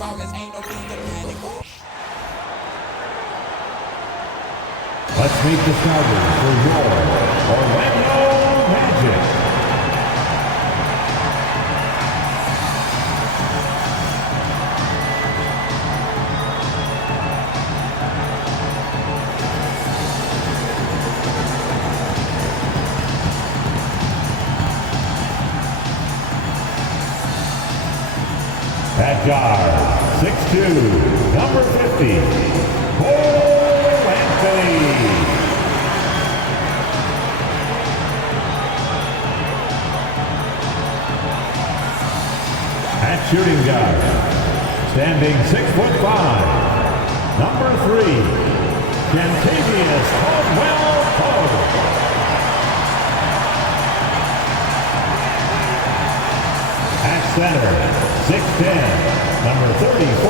Let's meet the starters for your Orlando Magic. At guard, 6'2", number 50, Anthony. At shooting guard, standing 6'5", number 3, Kentavious Caldwell-Pope. At center, 6'10", number 34,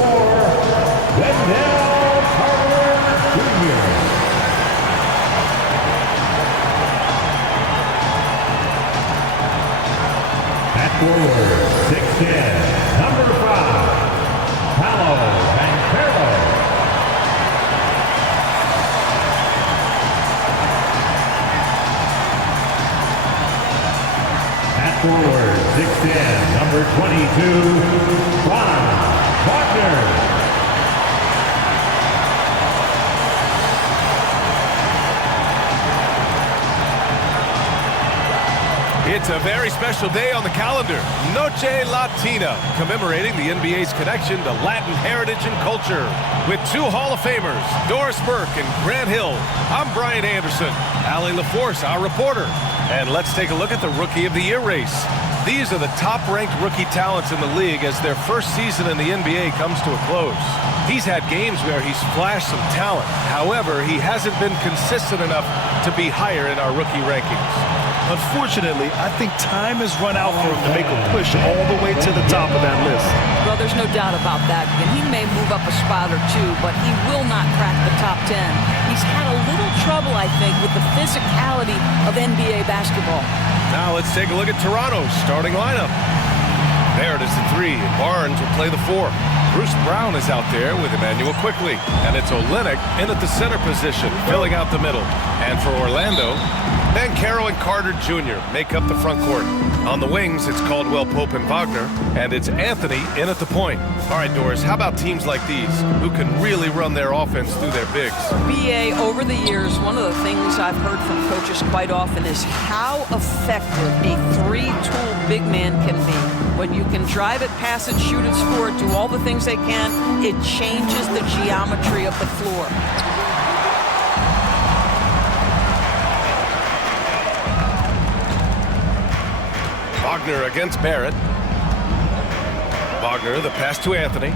Wendell Carter Jr. At forward, 6'10", number 5, Paolo Banchero. At forward, 6'10", number 22, Wagner. It's a very special day on the calendar, Noche Latina, commemorating the NBA's connection to Latin heritage and culture. With two Hall of Famers, Doris Burke and Grant Hill, I'm Brian Anderson, Allie LaForce, our reporter. And let's take a look at the Rookie of the Year race. These are the top-ranked rookie talents in the league as their first season in the NBA comes to a close. He's had games where he's flashed some talent. However, he hasn't been consistent enough to be higher in our rookie rankings. Unfortunately, I think time has run out for him to make a push all the way to the top of that list. Well, there's no doubt about that. And he may move up a spot or two, but he will not crack the top 10. He's had a little trouble, I think, with the physicality of NBA basketball. Now let's take a look at Toronto's starting lineup. There it is, the 3. Barnes will play the 4. Bruce Brown is out there with Emmanuel Quickley. And it's Olynyk in at the center position, filling out the middle. And for Orlando, Banchero and Carter Jr. make up the front court. On the wings, it's Caldwell-Pope and Wagner, and it's Anthony in at the point. All right, Doris, how about teams like these who can really run their offense through their bigs? BA, over the years, one of the things I've heard from coaches quite often is how effective a three-tool big man can be. When you can drive it, pass it, shoot it, score it, do all the things they can, it changes the geometry of the floor. Wagner against Barrett. Wagner, the pass to Anthony.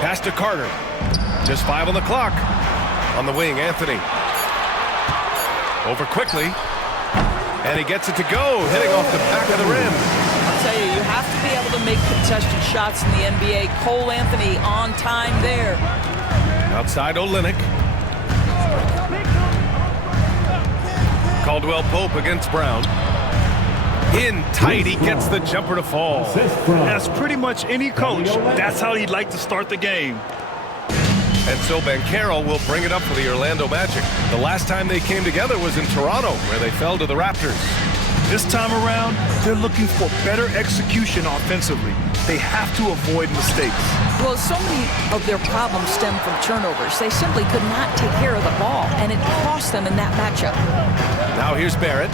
Pass to Carter. Just 5 on the clock. On the wing, Anthony. Over quickly. And he gets it to go, hitting off the back of the rim. I'll tell you, you have to be able to make contested shots in the NBA. Cole Anthony on time there. Outside Olynyk. Caldwell-Pope against Brown. In tight, he gets the jumper to fall. As pretty much any coach, that's how he'd like to start the game. And so Banchero will bring it up for the Orlando Magic. The last time they came together was in Toronto, where they fell to the Raptors. This time around, they're looking for better execution offensively. They have to avoid mistakes. Well, so many of their problems stem from turnovers. They simply could not take care of the ball, and it cost them in that matchup. Now here's Barrett.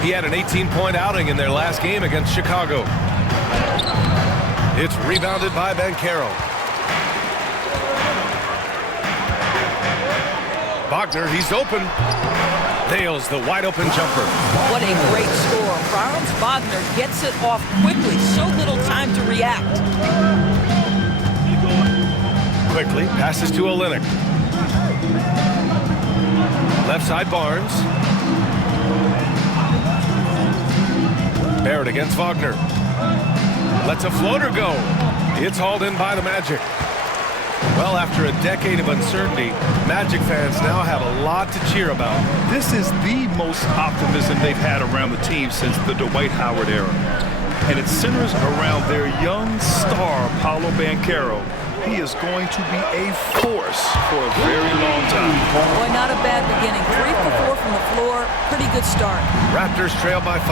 He had an 18-point outing in their last game against Chicago. It's rebounded by Banchero. Wagner, he's open. Nails the wide-open jumper. What a great score. Franz Wagner gets it off quickly. So little time to react. Quickly passes to Olynyk. Left side Barnes. Barrett against Wagner. Lets a floater go. It's hauled in by the Magic. Well, after a decade of uncertainty, Magic fans now have a lot to cheer about. This is the most optimism they've had around the team since the Dwight Howard era. and it centers around their young star, Paolo Banchero. He is going to be a force for a very long time. Boy, not a bad beginning. 3 for 4 from the floor. Pretty good start. Raptors trail by 5.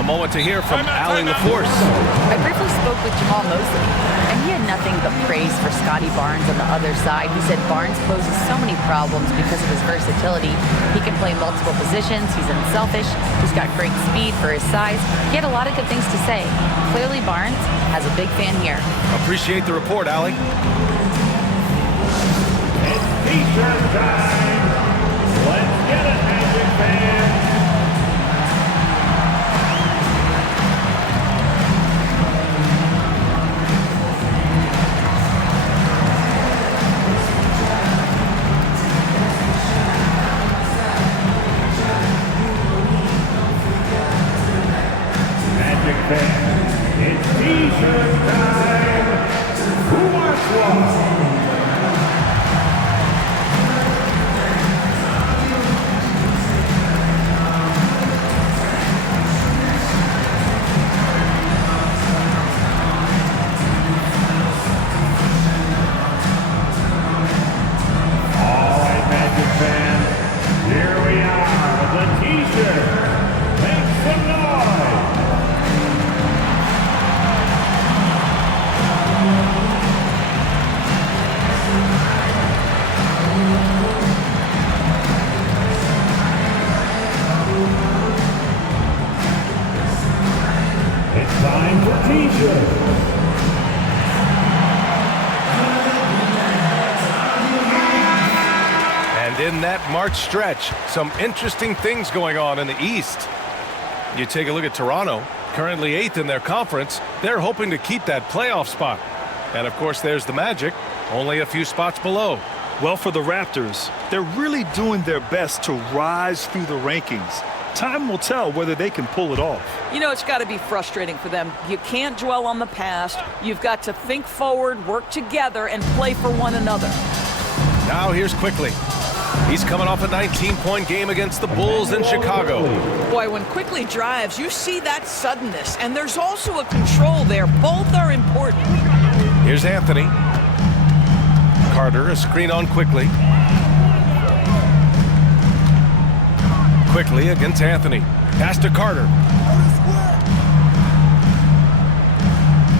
A moment to hear from Allie LaForce. I briefly spoke with Jamal Mosley, and he had nothing but praise for Scotty Barnes on the other side. He said Barnes poses so many problems because of his versatility. He can play multiple positions. He's unselfish. He's got great speed for his size. He had a lot of good things to say. Clearly, Barnes has a big fan here. Appreciate the report, Allie. It's t-shirt time. Let's get it, Magic fans. Magic fans, it's t-shirt time. Who wants one? Time for t-shirt. And in that March stretch, some interesting things going on in the East. You take a look at Toronto, currently 8th in their conference. They're hoping to keep that playoff spot. And of course, there's the Magic, only a few spots below. Well, for the Raptors, they're really doing their best to rise through the rankings. Time will tell whether they can pull it off. You know, it's got to be frustrating for them. You can't dwell on the past. You've got to think forward, work together, and play for one another. Now here's Quickly. He's coming off a 19-point game against the Bulls in Chicago. Boy, when Quickly drives, you see that suddenness, and there's also a control there. Both are important. Here's Anthony. Carter, a screen on Quickly. Quickly against Anthony. Pass to Carter.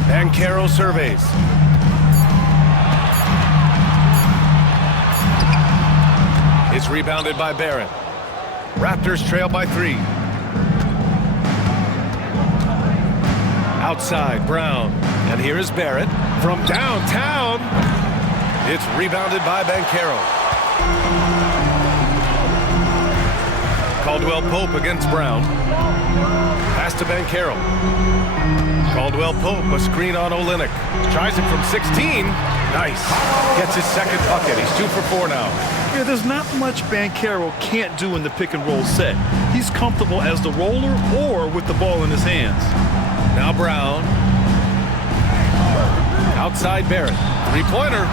Banchero surveys. It's rebounded by Barrett. Raptors trail by 3. Outside, Brown. And here is Barrett from downtown. It's rebounded by Banchero. Caldwell Pope against Brown. Pass to Banchero. Caldwell Pope, a screen on Olynyk. Tries it from 16. Nice. Gets his second bucket. He's 2 for 4 now. Yeah, there's not much Banchero can't do in the pick and roll set. He's comfortable as the roller or with the ball in his hands. Now Brown. Outside Barrett. Three-pointer.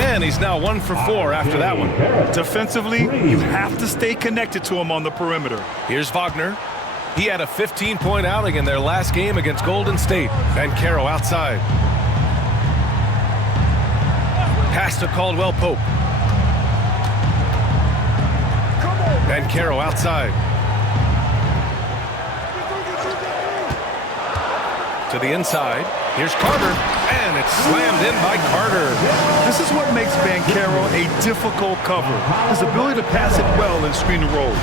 And he's now 1 for 4 after that one. Defensively, you have to stay connected to him on the perimeter. Here's Wagner. He had a 15-point outing in their last game against Golden State. Banchero outside. Pass to Caldwell Pope. Banchero outside. To the inside. Here's Carter. And it's slammed in by Carter. This is what makes Banchero a difficult cover. His ability to pass it well in screen and rolls.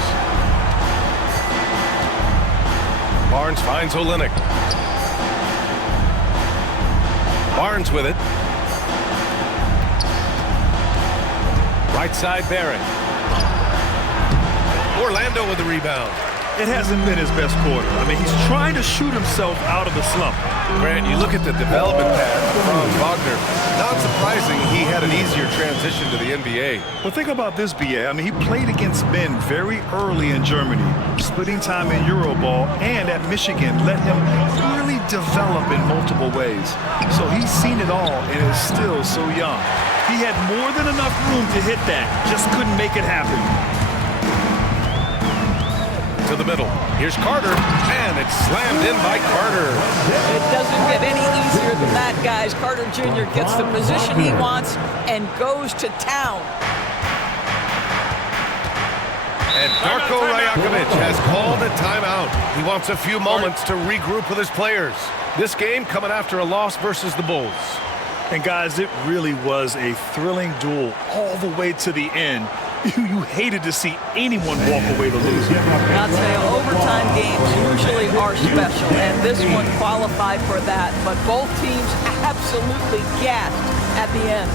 Barnes finds Olynyk. Barnes with it. Right side Barrett. Orlando with the rebound. It hasn't been his best quarter. I mean, he's trying to shoot himself out of the slump. Grant, you look at the development path from Wagner. Not surprising he had an easier transition to the NBA. Well, think about this, B.A. I mean, he played against men very early in Germany, splitting time in Euroball, and at Michigan let him really develop in multiple ways. So he's seen it all and is still so young. He had more than enough room to hit that, just couldn't make it happen. To the middle. Here's Carter, and And it's slammed in by Carter. It doesn't get any easier than that, guys. Carter Jr. gets the position he wants and goes to town. And Darko Rajakovic has called a timeout. He wants a few moments to regroup with his players. This game coming after a loss versus the Bulls. And guys, it really was a thrilling duel all the way to the end. You hated to see anyone walk away the loser. I'll tell you, overtime games usually are special, and this one qualified for that. But both teams absolutely gassed at the end.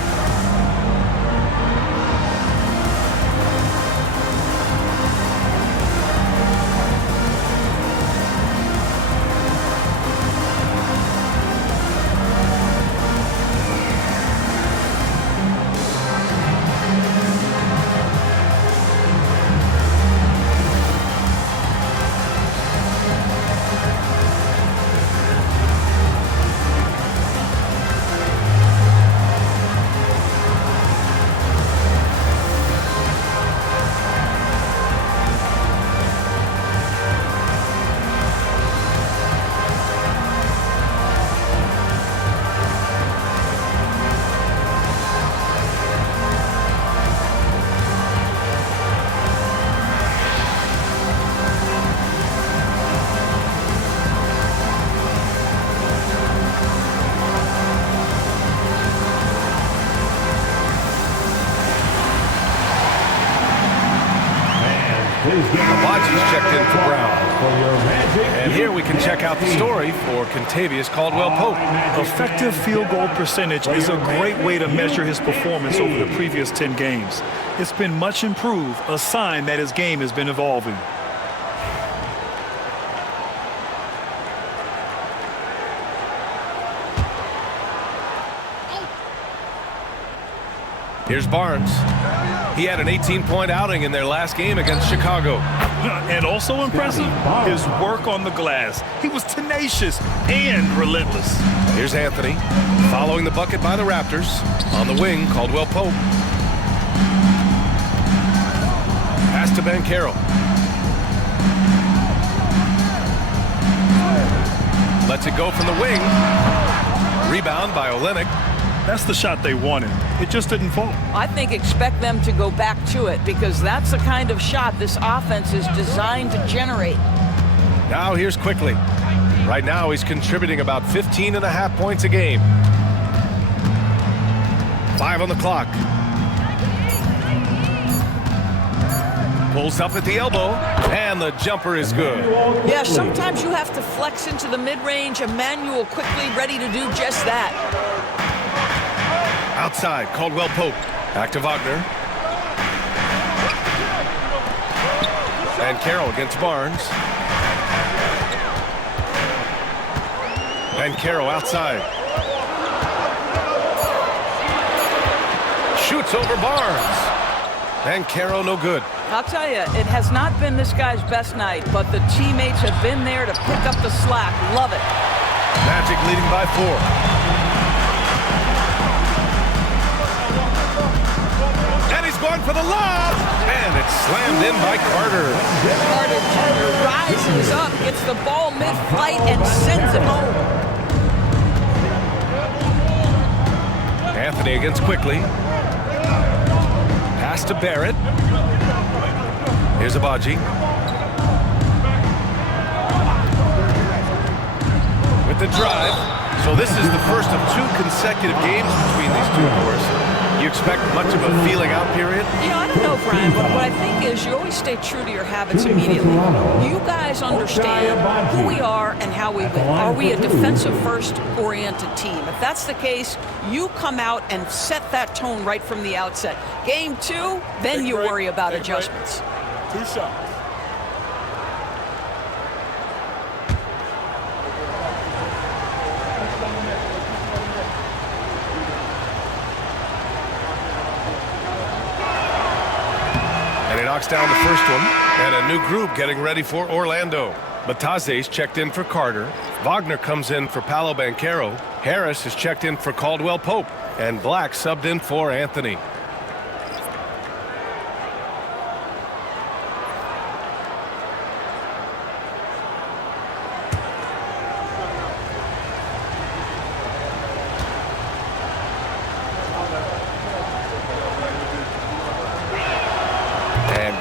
Abaji's checked in for Brown. And here we can check out the story for Kentavious Caldwell-Pope. Effective field goal percentage is a great way to measure his performance over the previous 10 games. It's been much improved, a sign that his game has been evolving. Here's Barnes. He had an 18-point outing in their last game against Chicago. And also impressive, his work on the glass. He was tenacious and relentless. Here's Anthony, following the bucket by the Raptors. On the wing, Caldwell-Pope. Pass to Banchero. Lets it go from the wing. Rebound by Olynyk. That's the shot they wanted. It just didn't fall. I think expect them to go back to it because that's the kind of shot this offense is designed to generate. Now here's Quickly. Right now he's contributing about 15.5 points a game. 5 on the clock. Pulls up at the elbow, and the jumper is good. Yeah, sometimes you have to flex into the mid-range. Emmanuel Quickly ready to do just that. Outside, Caldwell-Pope. Back to Wagner. And Carroll against Barnes. And Carroll outside. Shoots over Barnes. And Carroll no good. I'll tell you, it has not been this guy's best night, but the teammates have been there to pick up the slack. Love it. Magic leading by 4. Going for the lob, and it's slammed in by Carter. Carter Jr. rises up, gets the ball mid-flight, and sends it home. Anthony against Quickly. Pass to Barrett. Here's Abaji. With the drive. So this is the first of 2 consecutive games between these two, of course. You expect much of a feeling out period? You know, I don't know, Brian, but what I think is you always stay true to your habits immediately. You guys understand who we are and how we win. Are we a defensive first oriented team? If that's the case, you come out and set that tone right from the outset. Game 2, then you worry about adjustments. 2 shots. Knocks down the first one, and a new group getting ready for Orlando. Bataze's checked in for Carter. Wagner comes in for Paolo Banchero. Harris is checked in for Caldwell-Pope, and Black subbed in for Anthony.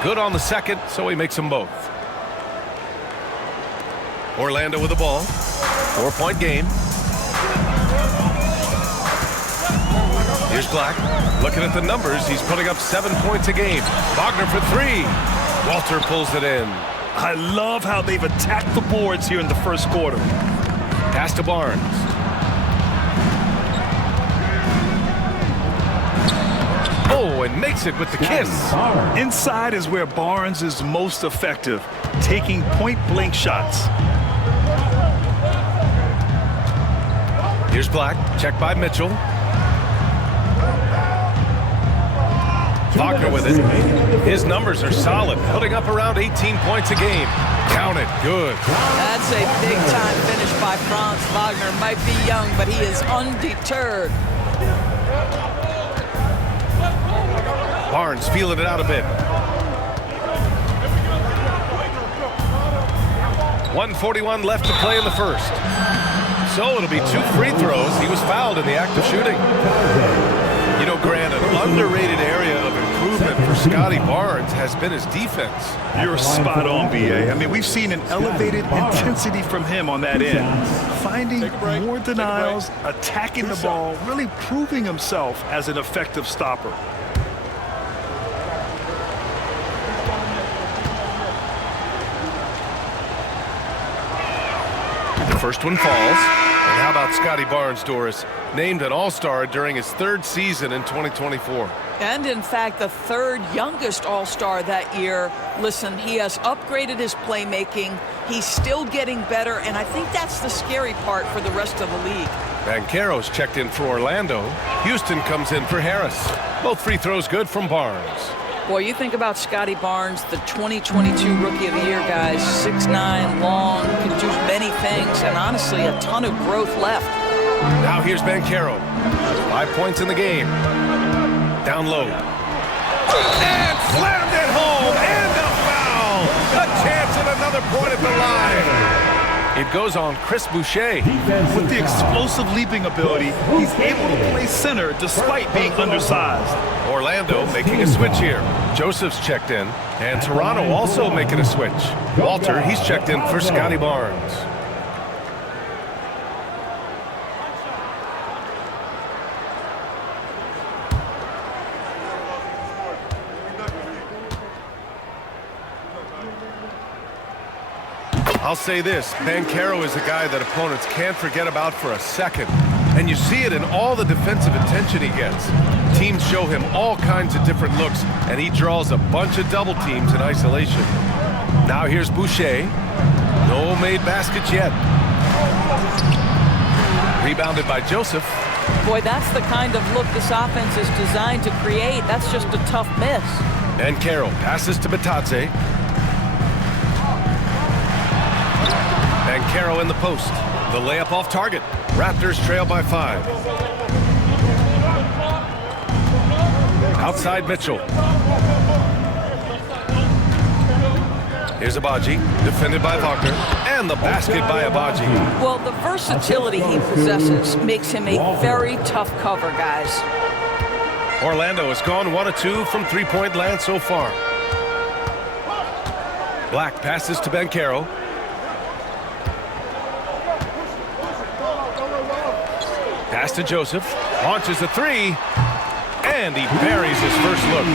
Good on the second, so he makes them both. Orlando with the ball. 4-point game. Here's Black. Looking at the numbers, he's putting up 7 points a game. Wagner for 3. Walter pulls it in. I love how they've attacked the boards here in the first quarter. Pass to Barnes. Oh, and makes it with the kiss. Inside is where Barnes is most effective, taking point-blank shots. Here's Black. Check by Mitchell. Wagner with it. His numbers are solid, putting up around 18 points a game. Count it. Good. That's a big-time finish by Franz Wagner. Might be young, but he is undeterred. Barnes feeling it out a bit. 1:41 left to play in the first. So it'll be 2 free throws. He was fouled in the act of shooting. You know, Grant, an underrated area of improvement for Scotty Barnes has been his defense. You're spot on, B.A. I mean, we've seen an elevated intensity from him on that end. Finding more denials, attacking the ball, really proving himself as an effective stopper. The first one falls. And how about Scotty Barnes, Doris? Named an All-Star during his 3rd season in 2024. And in fact, the 3rd youngest All-Star that year. Listen, he has upgraded his playmaking. He's still getting better, and I think that's the scary part for the rest of the league. Banchero's checked in for Orlando. Houston comes in for Harris. Both free throws good from Barnes. Boy, you think about Scotty Barnes, the 2022 Rookie of the Year, guys. 6'9", long, can do many things, and honestly, a ton of growth left. Now here's Banchero. 5 points in the game. Down low. And slammed it home, and a foul! A chance at another point at the line. It goes on Chris Boucher. With the explosive leaping ability, he's able to play center despite being undersized. Orlando making a switch here. Joseph's checked in, and Toronto also making a switch. Walter, he's checked in for Scotty Barnes. I'll say this, Banchero is a guy that opponents can't forget about for a second. And you see it in all the defensive attention he gets. Teams show him all kinds of different looks, and he draws a bunch of double teams in isolation. Now here's Boucher. No made baskets yet. Rebounded by Joseph. Boy, that's the kind of look this offense is designed to create. That's just a tough miss. Banchero passes to Batadze. Banchero in the post. The layup off target. Raptors trail by 5. Outside Mitchell. Here's Abaji, defended by Wagner, and the basket by Abaji. Well, the versatility he possesses makes him a very tough cover, guys. Orlando has gone 1 of 2 from three-point land so far. Black passes to Banchero. Pass to Joseph, launches a 3, and he buries his first look.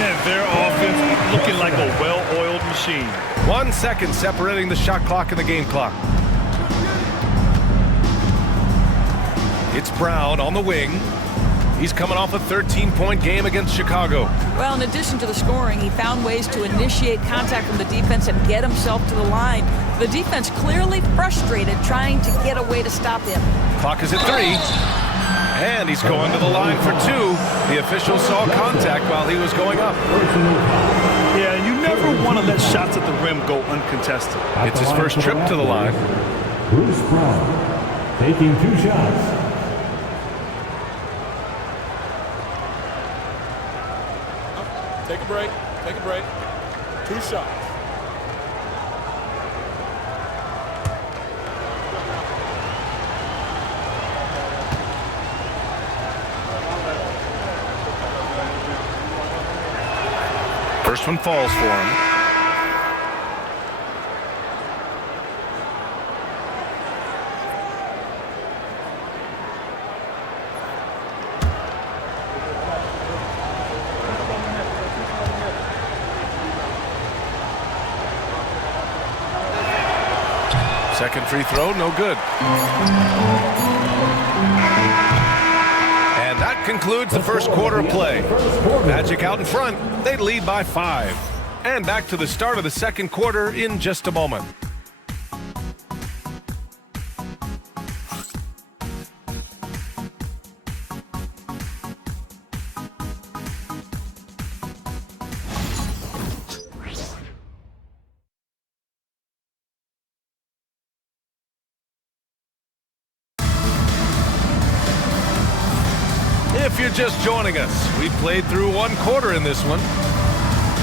And their offense looking like a well-oiled machine. 1 second separating the shot clock and the game clock. It's Brown on the wing. He's coming off a 13-point game against Chicago. Well, in addition to the scoring, he found ways to initiate contact from the defense and get himself to the line. The defense clearly frustrated trying to get a way to stop him. Clock is at 3. And he's going to the line for 2. The official saw contact while he was going up. Yeah, you never want to let shots at the rim go uncontested. It's his first trip to the line. Bruce Brown taking 2 shots. Take a break. Take a break. 2 shots. First one falls for him. Second free throw, no good. And that concludes the first quarter of play. Magic out in front. They lead by 5. And back to the start of the second quarter in just a moment. If you're just joining us, we've played through one quarter in this one.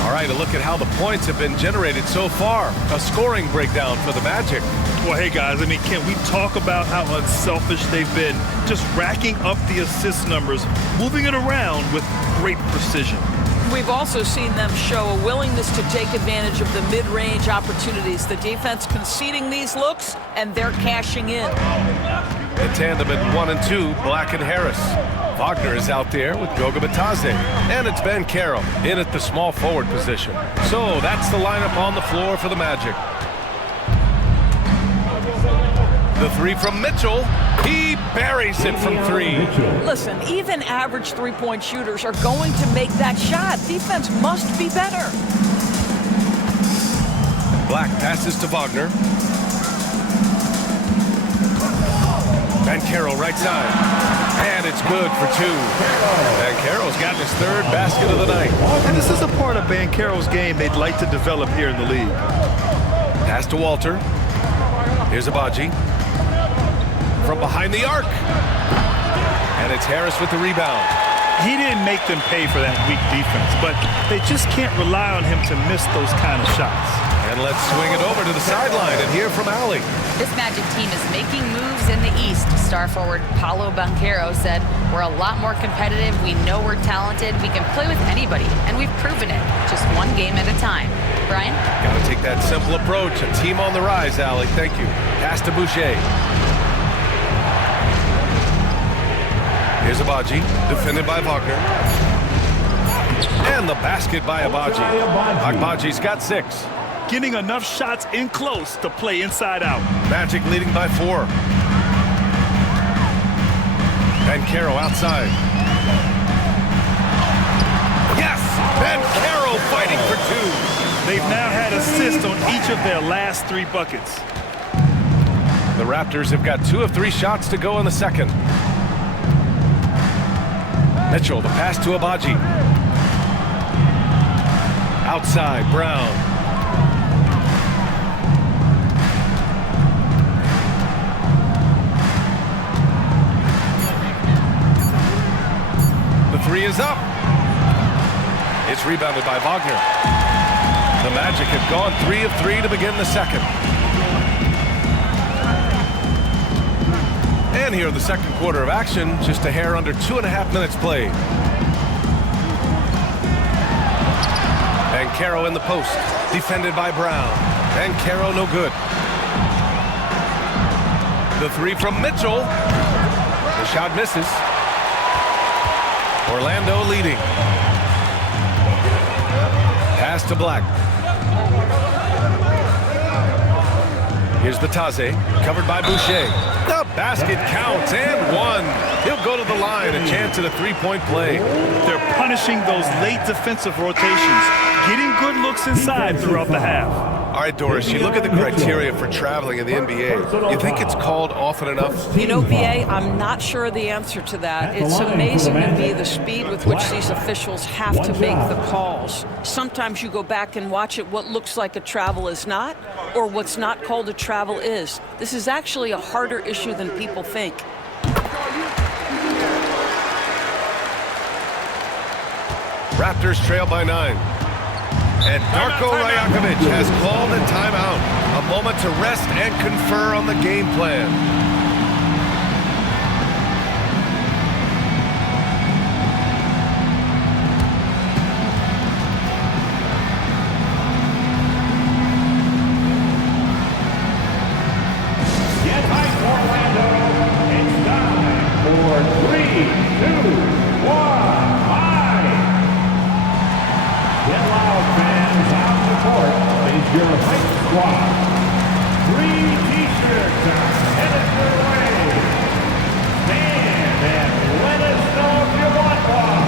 All right, a look at how the points have been generated so far. A scoring breakdown for the Magic. Well, hey, guys, I mean, can we talk about how unselfish they've been? Just racking up the assist numbers, moving it around with great precision. We've also seen them show a willingness to take advantage of the mid-range opportunities. The defense conceding these looks, and they're cashing in. The tandem at 1 and 2, Black and Harris. Wagner is out there with Goga Bitadze. And it's Ben Carroll in at the small forward position. So that's the lineup on the floor for the Magic. The three from Mitchell. He buries it from 3. Listen, even average three-point shooters are going to make that shot. Defense must be better. Black passes to Wagner. Banchero right side. And it's good for 2. Banchero's gotten his 3rd basket of the night. And this is a part of Banchero's game they'd like to develop here in the league. Pass to Walter. Here's Abaji. From behind the arc. And it's Harris with the rebound. He didn't make them pay for that weak defense, but they just can't rely on him to miss those kind of shots. And let's swing it over to the sideline and hear from Allie. This Magic team is making moves in the East. Star forward Paolo Banchero said, "We're a lot more competitive. We know we're talented. We can play with anybody, and we've proven it. Just one game at a time." Brian? Got to take that simple approach. A team on the rise, Allie. Thank you. Pass to Boucher. Here's Abaji, defended by Wagner. And the basket by Abaji. Agbaji's got 6. Getting enough shots in close to play inside out. Magic leading by 4. Banchero outside. Yes! Banchero fighting for 2. They've now had assists on each of their last 3 buckets. The Raptors have got 2 of 3 shots to go in the second. Mitchell, the pass to Abaji. Outside, Brown. The 3 is up. It's rebounded by Wagner. The Magic have gone 3 of 3 to begin the second. And here in the second quarter of action, just a hair under 2.5 minutes played. Banchero in the post, defended by Brown. Banchero no good. The 3 from Mitchell. The shot misses. Orlando leading. Pass to Black. Here's Bitadze, covered by Boucher. The basket counts, and 1. He'll go to the line, a chance at a 3-point play. They're punishing those late defensive rotations, getting good looks inside throughout the half. All right, Doris, you look at the criteria for traveling in the NBA. You think it's called often enough? You know, VA, I'm not sure of the answer to that. It's amazing to me the speed with which these officials have to make the calls. Sometimes you go back and watch it, what looks like a travel is not, or what's not called a travel is. This is actually a harder issue than people think. Raptors trail by 9. And Darko Rajakovic has called a timeout. A moment to rest and confer on the game plan. your height squad. 3 t-shirts headed your way. Stand and let us know if you want one.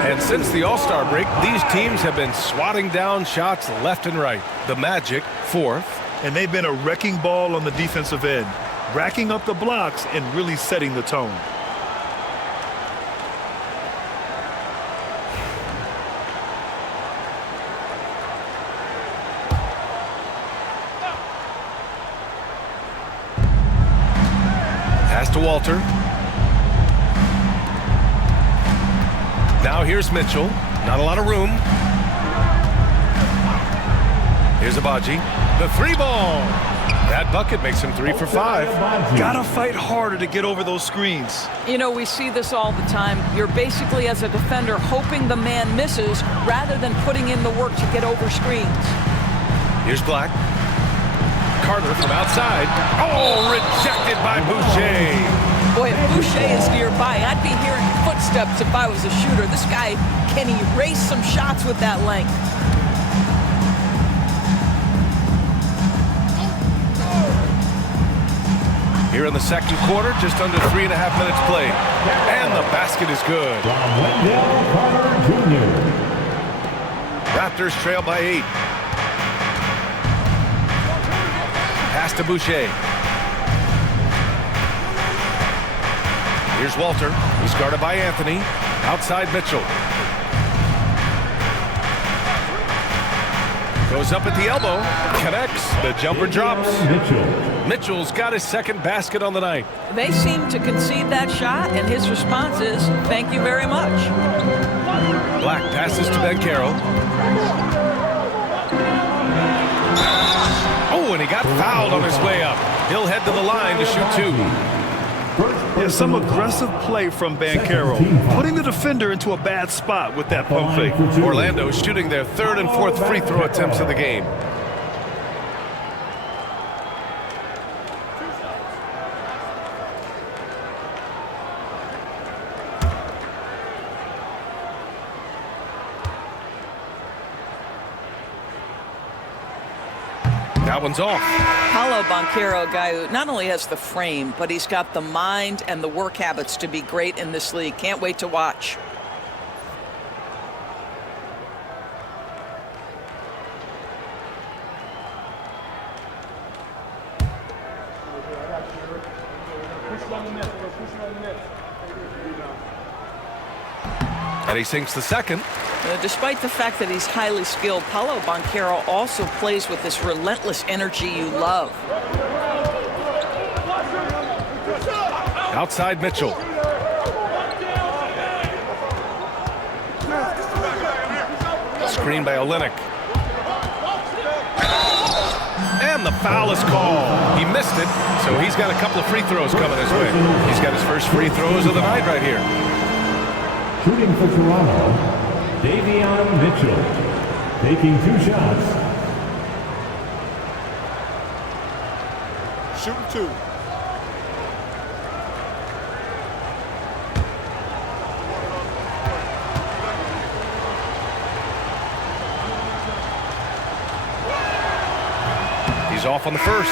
And since the All-Star break, these teams have been swatting down shots left and right. The Magic, 4th. And they've been a wrecking ball on the defensive end, racking up the blocks and really setting the tone. Pass to Walter. Now here's Mitchell. Not a lot of room. Here's Abaji. The 3 ball. That bucket makes him 3 for 5. Gotta fight harder to get over those screens. You know, we see this all the time. You're basically, as a defender, hoping the man misses rather than putting in the work to get over screens. Here's Black. Carter from outside. Oh, rejected by Boucher. Boy, if Boucher is nearby, I'd be hearing footsteps if I was a shooter. This guy can erase some shots with that length. Here in the second quarter, just under 3.5 minutes played. And the basket is good. From Wendell Carter Jr. Raptors trail by 8. Pass to Boucher. Here's Walter. He's guarded by Anthony. Outside Mitchell. Goes up at the elbow. Connects. The jumper drops. Mitchell's got his second basket on the night. They seem to concede that shot, and his response is, thank you very much. Black passes to Banchero. Oh, and he got fouled on his way up. He'll head to the line to shoot 2. There's some aggressive play from Banchero, putting the defender into a bad spot with that pump fake. Orlando shooting their 3rd and 4th free throw attempts of the game. That one's off. Paulo Banchero, a guy who not only has the frame, but he's got the mind and the work habits to be great in this league. Can't wait to watch. And he sinks the second. Despite the fact that he's highly skilled, Paulo Banchero also plays with this relentless energy you love. Outside Mitchell. Screen by Olynyk. And the foul is called. He missed it, so he's got a couple of free throws coming his way. He's got his first free throws of the night right here. Shooting for Toronto, Davion Mitchell. Taking 2 shots. Shooting 2. He's off on the first.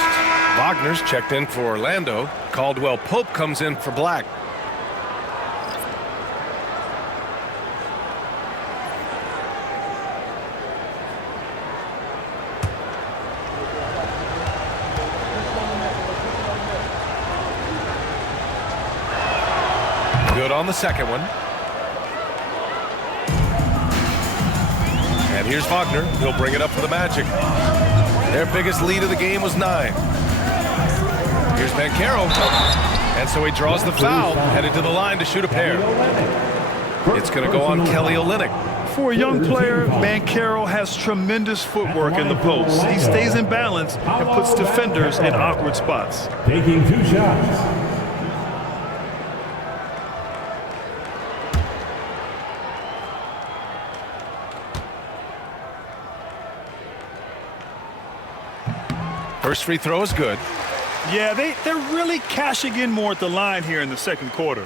Wagner's checked in for Orlando. Caldwell Pope comes in for Black. on the second one. And here's Wagner. He'll bring it up for the Magic. Their biggest lead of the game was 9. Here's Banchero. And so he draws the foul, headed to the line to shoot a pair. It's going to go on Kelly Olynyk. For a young player, Banchero has tremendous footwork in the post. He stays in balance and puts defenders in awkward spots. Taking 2 shots. First free throw is good. Yeah, they're really cashing in more at the line here in the second quarter.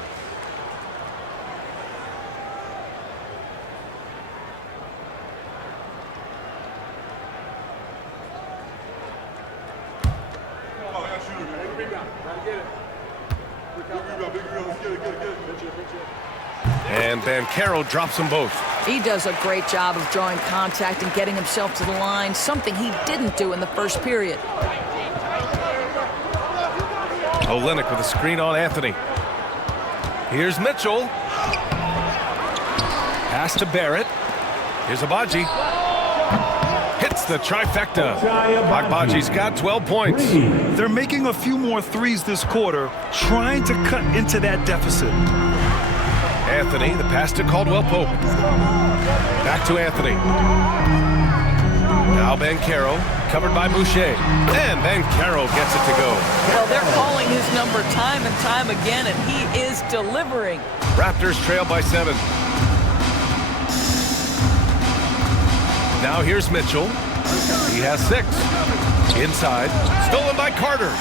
And Banchero drops them both. He does a great job of drawing contact and getting himself to the line, something he didn't do in the first period. Olynyk with a screen on Anthony. Here's Mitchell. Pass to Barrett. Here's Agbaji. Hits the trifecta. Agbaji's got 12 points. They're making a few more threes this quarter, trying to cut into that deficit. Anthony, the pass to Caldwell Pope. Back to Anthony. Now Banchero, covered by Boucher. And Banchero gets it to go. Well, they're calling his number time and time again, and he is delivering. Raptors trail by 7. Now here's Mitchell. He has 6. Inside, stolen by Carter.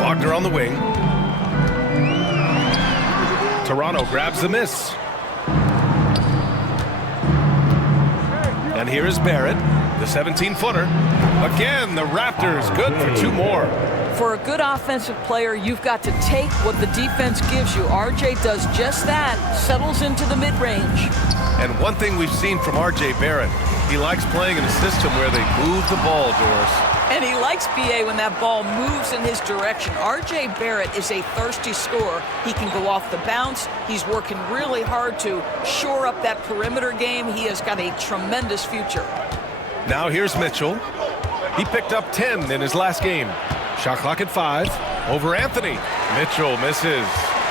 Wagner on the wing. Toronto grabs the miss. And here is Barrett, the 17-footer. Again, the Raptors good for 2 more. For a good offensive player, you've got to take what the defense gives you. RJ does just that, settles into the mid-range. And one thing we've seen from RJ Barrett, he likes playing in a system where they move the ball, Doris. And he likes BA when that ball moves in his direction. RJ Barrett is a thirsty scorer. He can go off the bounce. He's working really hard to shore up that perimeter game. He has got a tremendous future. Now here's Mitchell. He picked up 10 in his last game. Shot clock at 5. Over Anthony. Mitchell misses.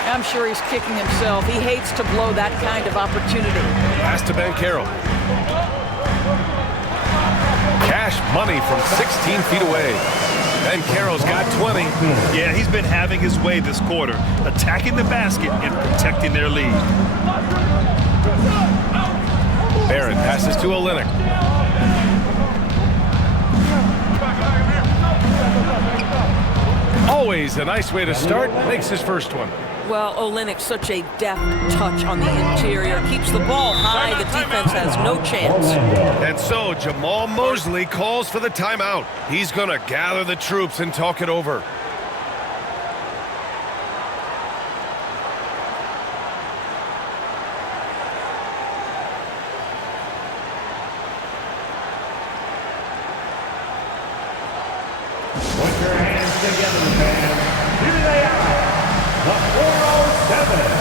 I'm sure he's kicking himself. He hates to blow that kind of opportunity. Pass to Banchero. Cash money from 16 feet away. Banchero's got 20. Yeah, he's been having his way this quarter, attacking the basket and protecting their lead. Barrett passes to Olynyk. Always a nice way to start. Makes his first one. Well, Olynyk, such a deft touch on the interior. Keeps the ball high. The defense has no chance. And so Jamal Mosley calls for the timeout. He's going to gather the troops and talk it over. Put your hands together, fans. Here they are, the 407.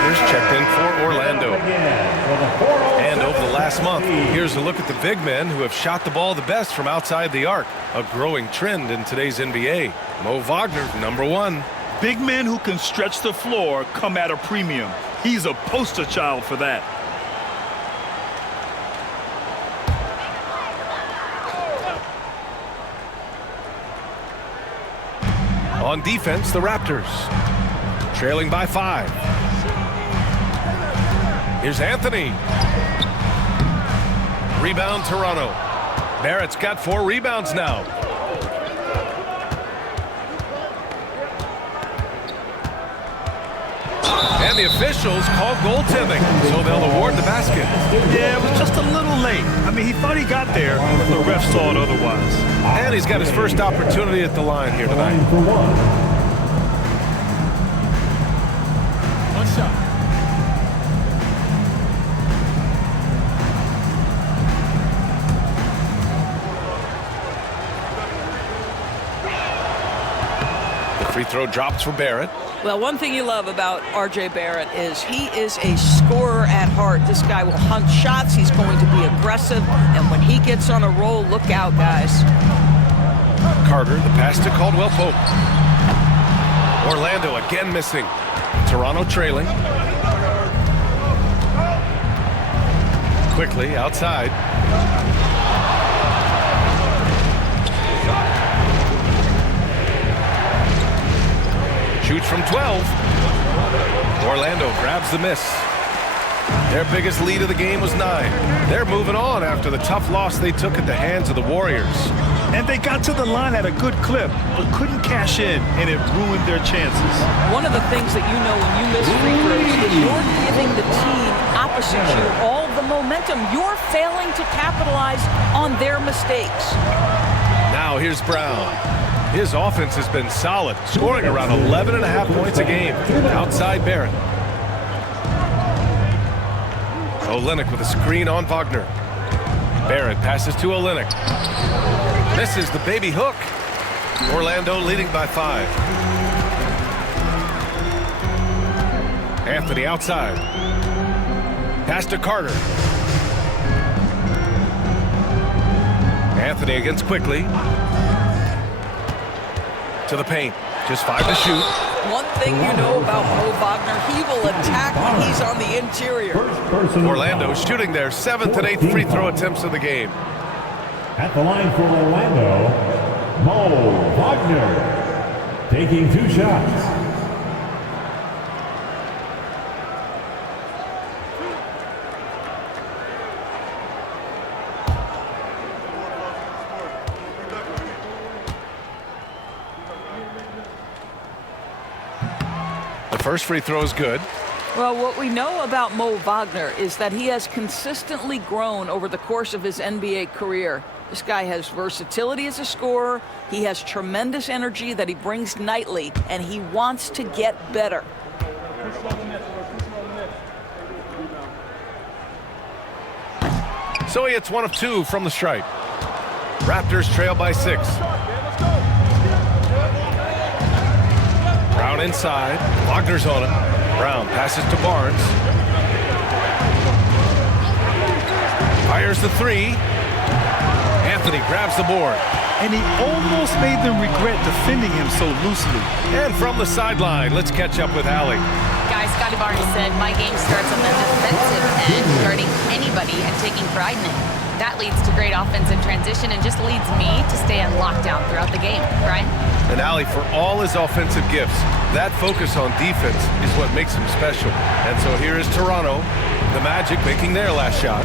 Wagner's checked in for Orlando. And over the last month, here's a look at the big men who have shot the ball the best from outside the arc. A growing trend in today's NBA. Mo Wagner, #1. Big men who can stretch the floor come at a premium. He's a poster child for that. On defense, the Raptors. Trailing by 5. Here's Anthony. Rebound, Toronto. Barrett's got 4 rebounds now. And the officials call goaltending, so they'll award the basket. Yeah, it was just a little late. I mean, he thought he got there, but the ref saw it otherwise. And he's got his first opportunity at the line here tonight. One shot. The free throw drops for Barrett. Well, one thing you love about R.J. Barrett is he is a scorer at heart. This guy will hunt shots. He's going to be aggressive. And when he gets on a roll, look out, guys. Carter, the pass to Caldwell Pope. Orlando again missing. Toronto trailing. Quickly outside. Shoots from 12. Orlando grabs the miss. Their biggest lead of the game was 9. They're moving on after the tough loss they took at the hands of the Warriors. And they got to the line at a good clip, but couldn't cash in, and it ruined their chances. One of the things that you know when you miss free throws is you're giving the team opposite you all the momentum. You're failing to capitalize on their mistakes. Now here's Brown. His offense has been solid, scoring around 11.5 points a game. Outside Barrett. Olynyk with a screen on Wagner. Barrett passes to Olynyk. Misses the baby hook. Orlando leading by 5. Anthony outside. Pass to Carter. Anthony against Quickly. To the paint. Just 5 to shoot. One thing you know about Mo Wagner, he will attack when he's on the interior. Orlando shooting their 7th and 8th free throw attempts of the game. At the line for Orlando, Mo Wagner, taking 2 shots. First free throw is good. Well, what we know about Mo Wagner is that he has consistently grown over the course of his NBA career. This guy has versatility as a scorer. He has tremendous energy that he brings nightly, and he wants to get better. So he hits 1 of 2 from the stripe. Raptors trail by 6. Brown inside. Wagner's on it. Brown passes to Barnes. Fires the 3. Anthony grabs the board. And he almost made them regret defending him so loosely. And from the sideline, let's catch up with Allie. Guys, Scotty Barnes said, my game starts on the defensive end, guarding anybody and taking pride in it. That leads to great offense in transition and just leads me to stay on lockdown throughout the game. Brian? And Allie, for all his offensive gifts, that focus on defense is what makes him special. And so here is Toronto, the Magic making their last shot.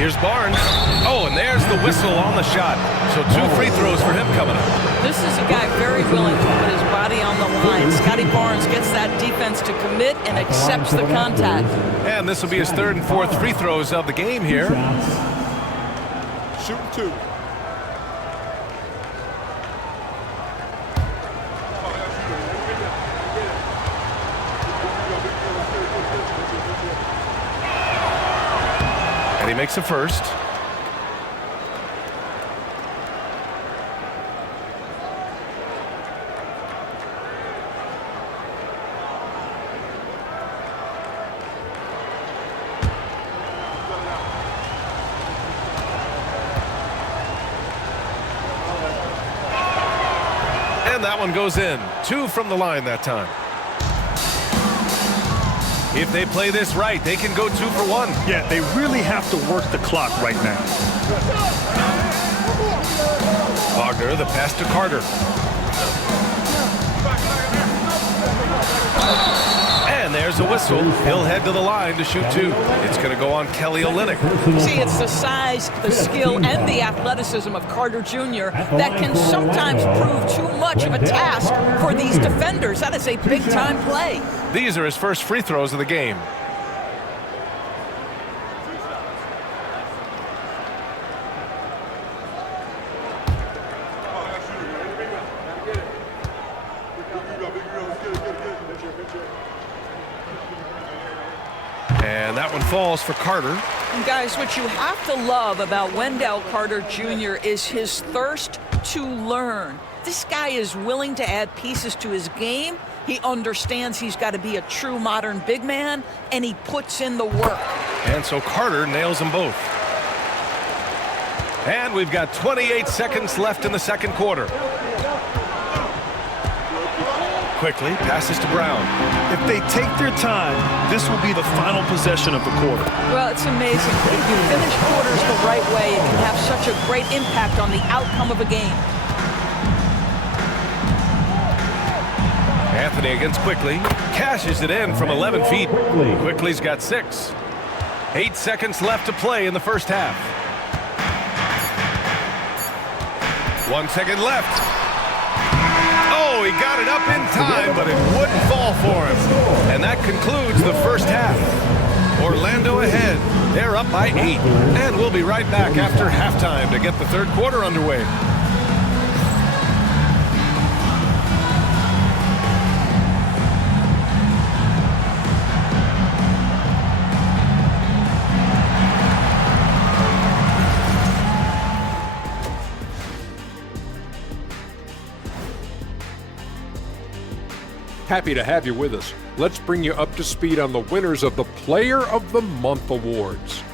Here's Barnes. Oh, and there's the whistle on the shot. So 2 free throws for him coming up. This is a guy very willing to put his body on the line. Scotty Barnes gets that defense to commit and accepts the contact. And this will be his 3rd and 4th free throws of the game here. Shooting 2. And he makes a first. that one goes in. 2 from the line that time. If they play this right, they can go 2 for 1. Yeah, they really have to work the clock right now. Wagner, the pass to Carter. And there's a whistle. He'll head to the line to shoot 2. It's going to go on Kelly Olynyk. See, it's the size, the skill, and the athleticism of Carter Jr. that can sometimes prove too much of a task for these defenders. That is a big-time play. These are his first free throws of the game. And that one falls for Carter. And guys, what you have to love about Wendell Carter Jr. is his thirst to learn. This guy is willing to add pieces to his game. He understands he's got to be a true modern big man, and he puts in the work. And so Carter nails them both. And we've got 28 seconds left in the second quarter. Quickly passes to Brown. If they take their time, this will be the final possession of the quarter. Well, it's amazing. If you finish quarters the right way, it can have such a great impact on the outcome of a game. Anthony against Quickly. Cashes it in from 11 feet. Quickly's got 6. 8 seconds left to play in the first half. 1 second left. Oh, he got it up in time, but it wouldn't fall for him. And that concludes the first half. Orlando ahead. They're up by 8. And we'll be right back after halftime to get the third quarter underway. Happy to have you with us. Let's bring you up to speed on the winners of the Player of the Month awards.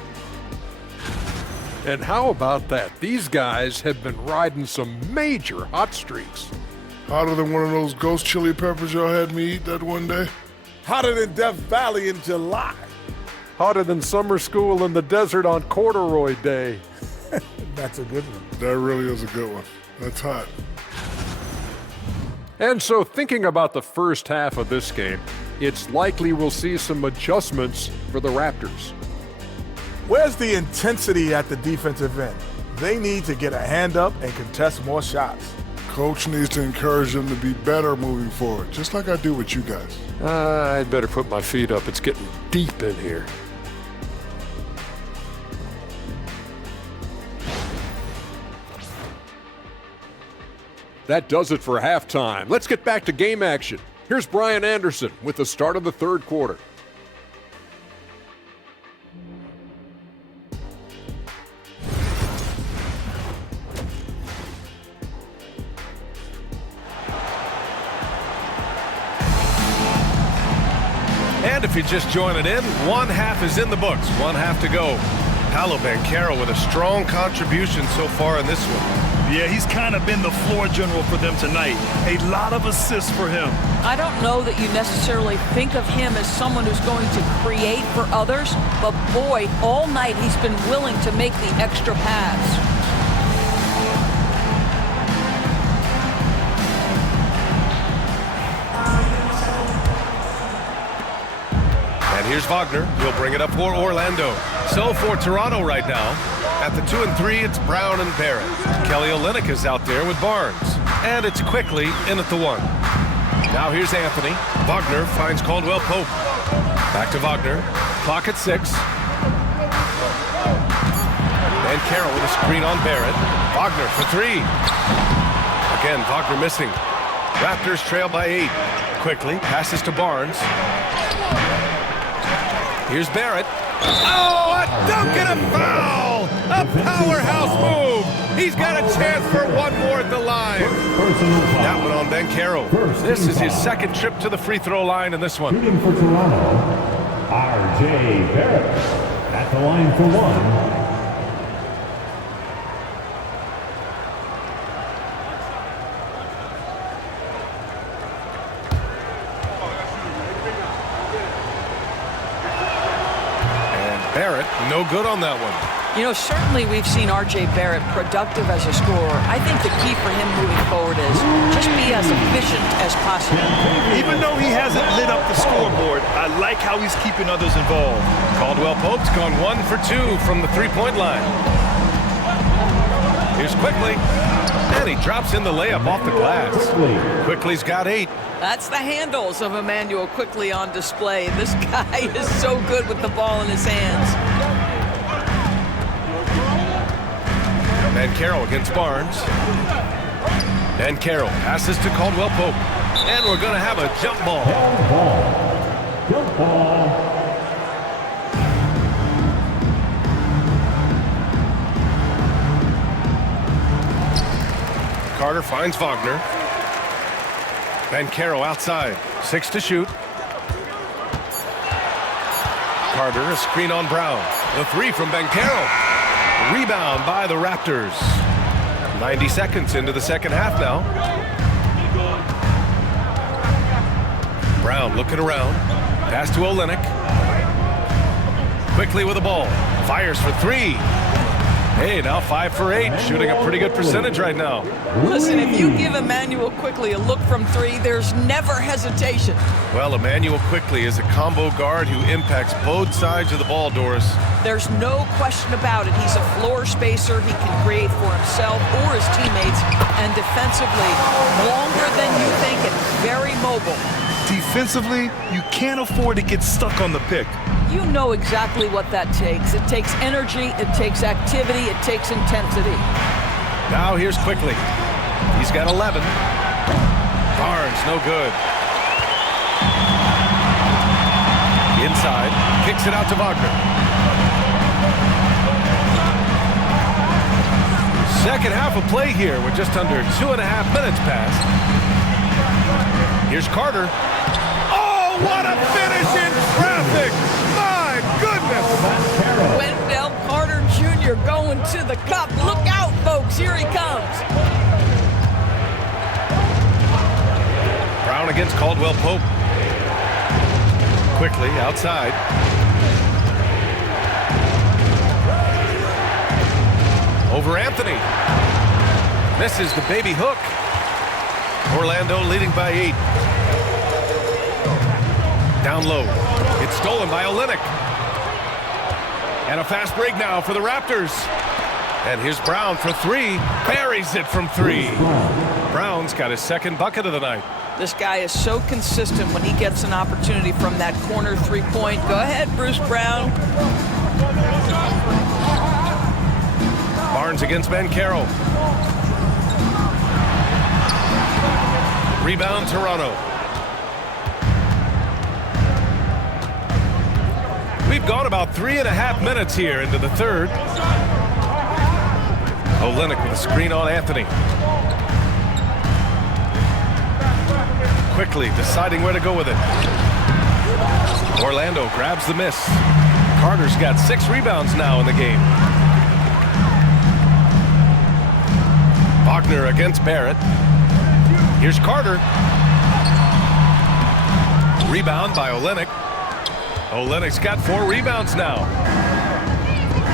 And how about that? These guys have been riding some major hot streaks. Hotter than one of those ghost chili peppers y'all had me eat that one day? Hotter than Death Valley in July. Hotter than summer school in the desert on Corduroy Day. That's a good one. That really is a good one. That's hot. And so thinking about the first half of this game, it's likely we'll see some adjustments for the Raptors. Where's the intensity at the defensive end? They need to get a hand up and contest more shots. Coach needs to encourage them to be better moving forward, just like I do with you guys. I'd better put my feet up. It's getting deep in here. That does it for halftime. Let's get back to game action. Here's Brian Anderson with the start of the third quarter. And if you're just joining in, one half is in the books, one half to go. Paolo Banchero with a strong contribution so far in this one. Yeah, he's kind of been the floor general for them tonight. A lot of assists for him. I don't know that you necessarily think of him as someone who's going to create for others, but boy, all night he's been willing to make the extra pass. And here's Wagner. He'll bring it up for Orlando. So for Toronto right now, at the 2 and 3, it's Brown and Barrett. Kelly Olynyk is out there with Barnes. And it's Quickly in at the 1. Now here's Anthony. Wagner finds Caldwell Pope. Back to Wagner. Clock at 6. And Carroll with a screen on Barrett. Wagner for 3. Again, Wagner missing. Raptors trail by 8. Quickly passes to Barnes. Here's Barrett. Oh, a dunk and a foul! A powerhouse move! He's got a chance for one more at the line. That one on Banchero. This is his second trip to the free throw line in this one. Shooting for Toronto, R.J. Barrett at the line for 1. Barrett, no good on that one. You know, certainly we've seen R.J. Barrett productive as a scorer. I think the key for him moving forward is just be as efficient as possible. Even though he hasn't lit up the scoreboard, I like how he's keeping others involved. Caldwell Pope's gone 1 for 2 from the three-point line. Here's Quickly, and he drops in the layup off the glass. Quickly's got 8. That's the handles of Emmanuel Quickly on display. This guy is so good with the ball in his hands. Banchero against Barnes. Banchero passes to Caldwell Pope. And we're going to have a jump ball. Jump ball. Carter finds Wagner. Banchero outside. 6 to shoot. Carter, a screen on Brown. The 3 from Banchero. Rebound by the Raptors. 90 seconds into the second half now. Brown looking around. Pass to Olynyk. Quickly with the ball. Fires for 3. Hey, now 5 for 8. Shooting a pretty good percentage right now. Listen, if you give Emmanuel Quickly a look from 3, there's never hesitation. Well, Emmanuel Quickly is a combo guard who impacts both sides of the ball, Doris. There's no question about it. He's a floor spacer. He can create for himself or his teammates. And defensively, longer than you think and very mobile. Defensively, you can't afford to get stuck on the pick. You know exactly what that takes. It takes energy, it takes activity, it takes intensity. Now here's Quickly. He's got 11. Barnes, no good. Inside, kicks it out to Wagner. Second half of play here with just under 2.5 minutes passed. Here's Carter. Oh, what a finish in traffic! My goodness! Wendell Carter Jr. going to the cup. Look out, folks. Here he comes. Brown against Caldwell Pope. Quickly outside. Over Anthony. Misses the baby hook. Orlando leading by 8. Down low. It's stolen by Olynyk. And a fast break now for the Raptors. And here's Brown for 3. Buries it from 3. Brown's got his second bucket of the night. This guy is so consistent when he gets an opportunity from that corner three-point. Go ahead, Bruce Brown. Barnes against Banchero. Rebound, Toronto. We've gone about 3.5 minutes here into the third. Olynyk with a screen on Anthony. Quickly deciding where to go with it. Orlando grabs the miss. Carter's got 6 rebounds now in the game. Wagner against Barrett. Here's Carter. Rebound by Olynyk. Olynyk's got 4 rebounds now.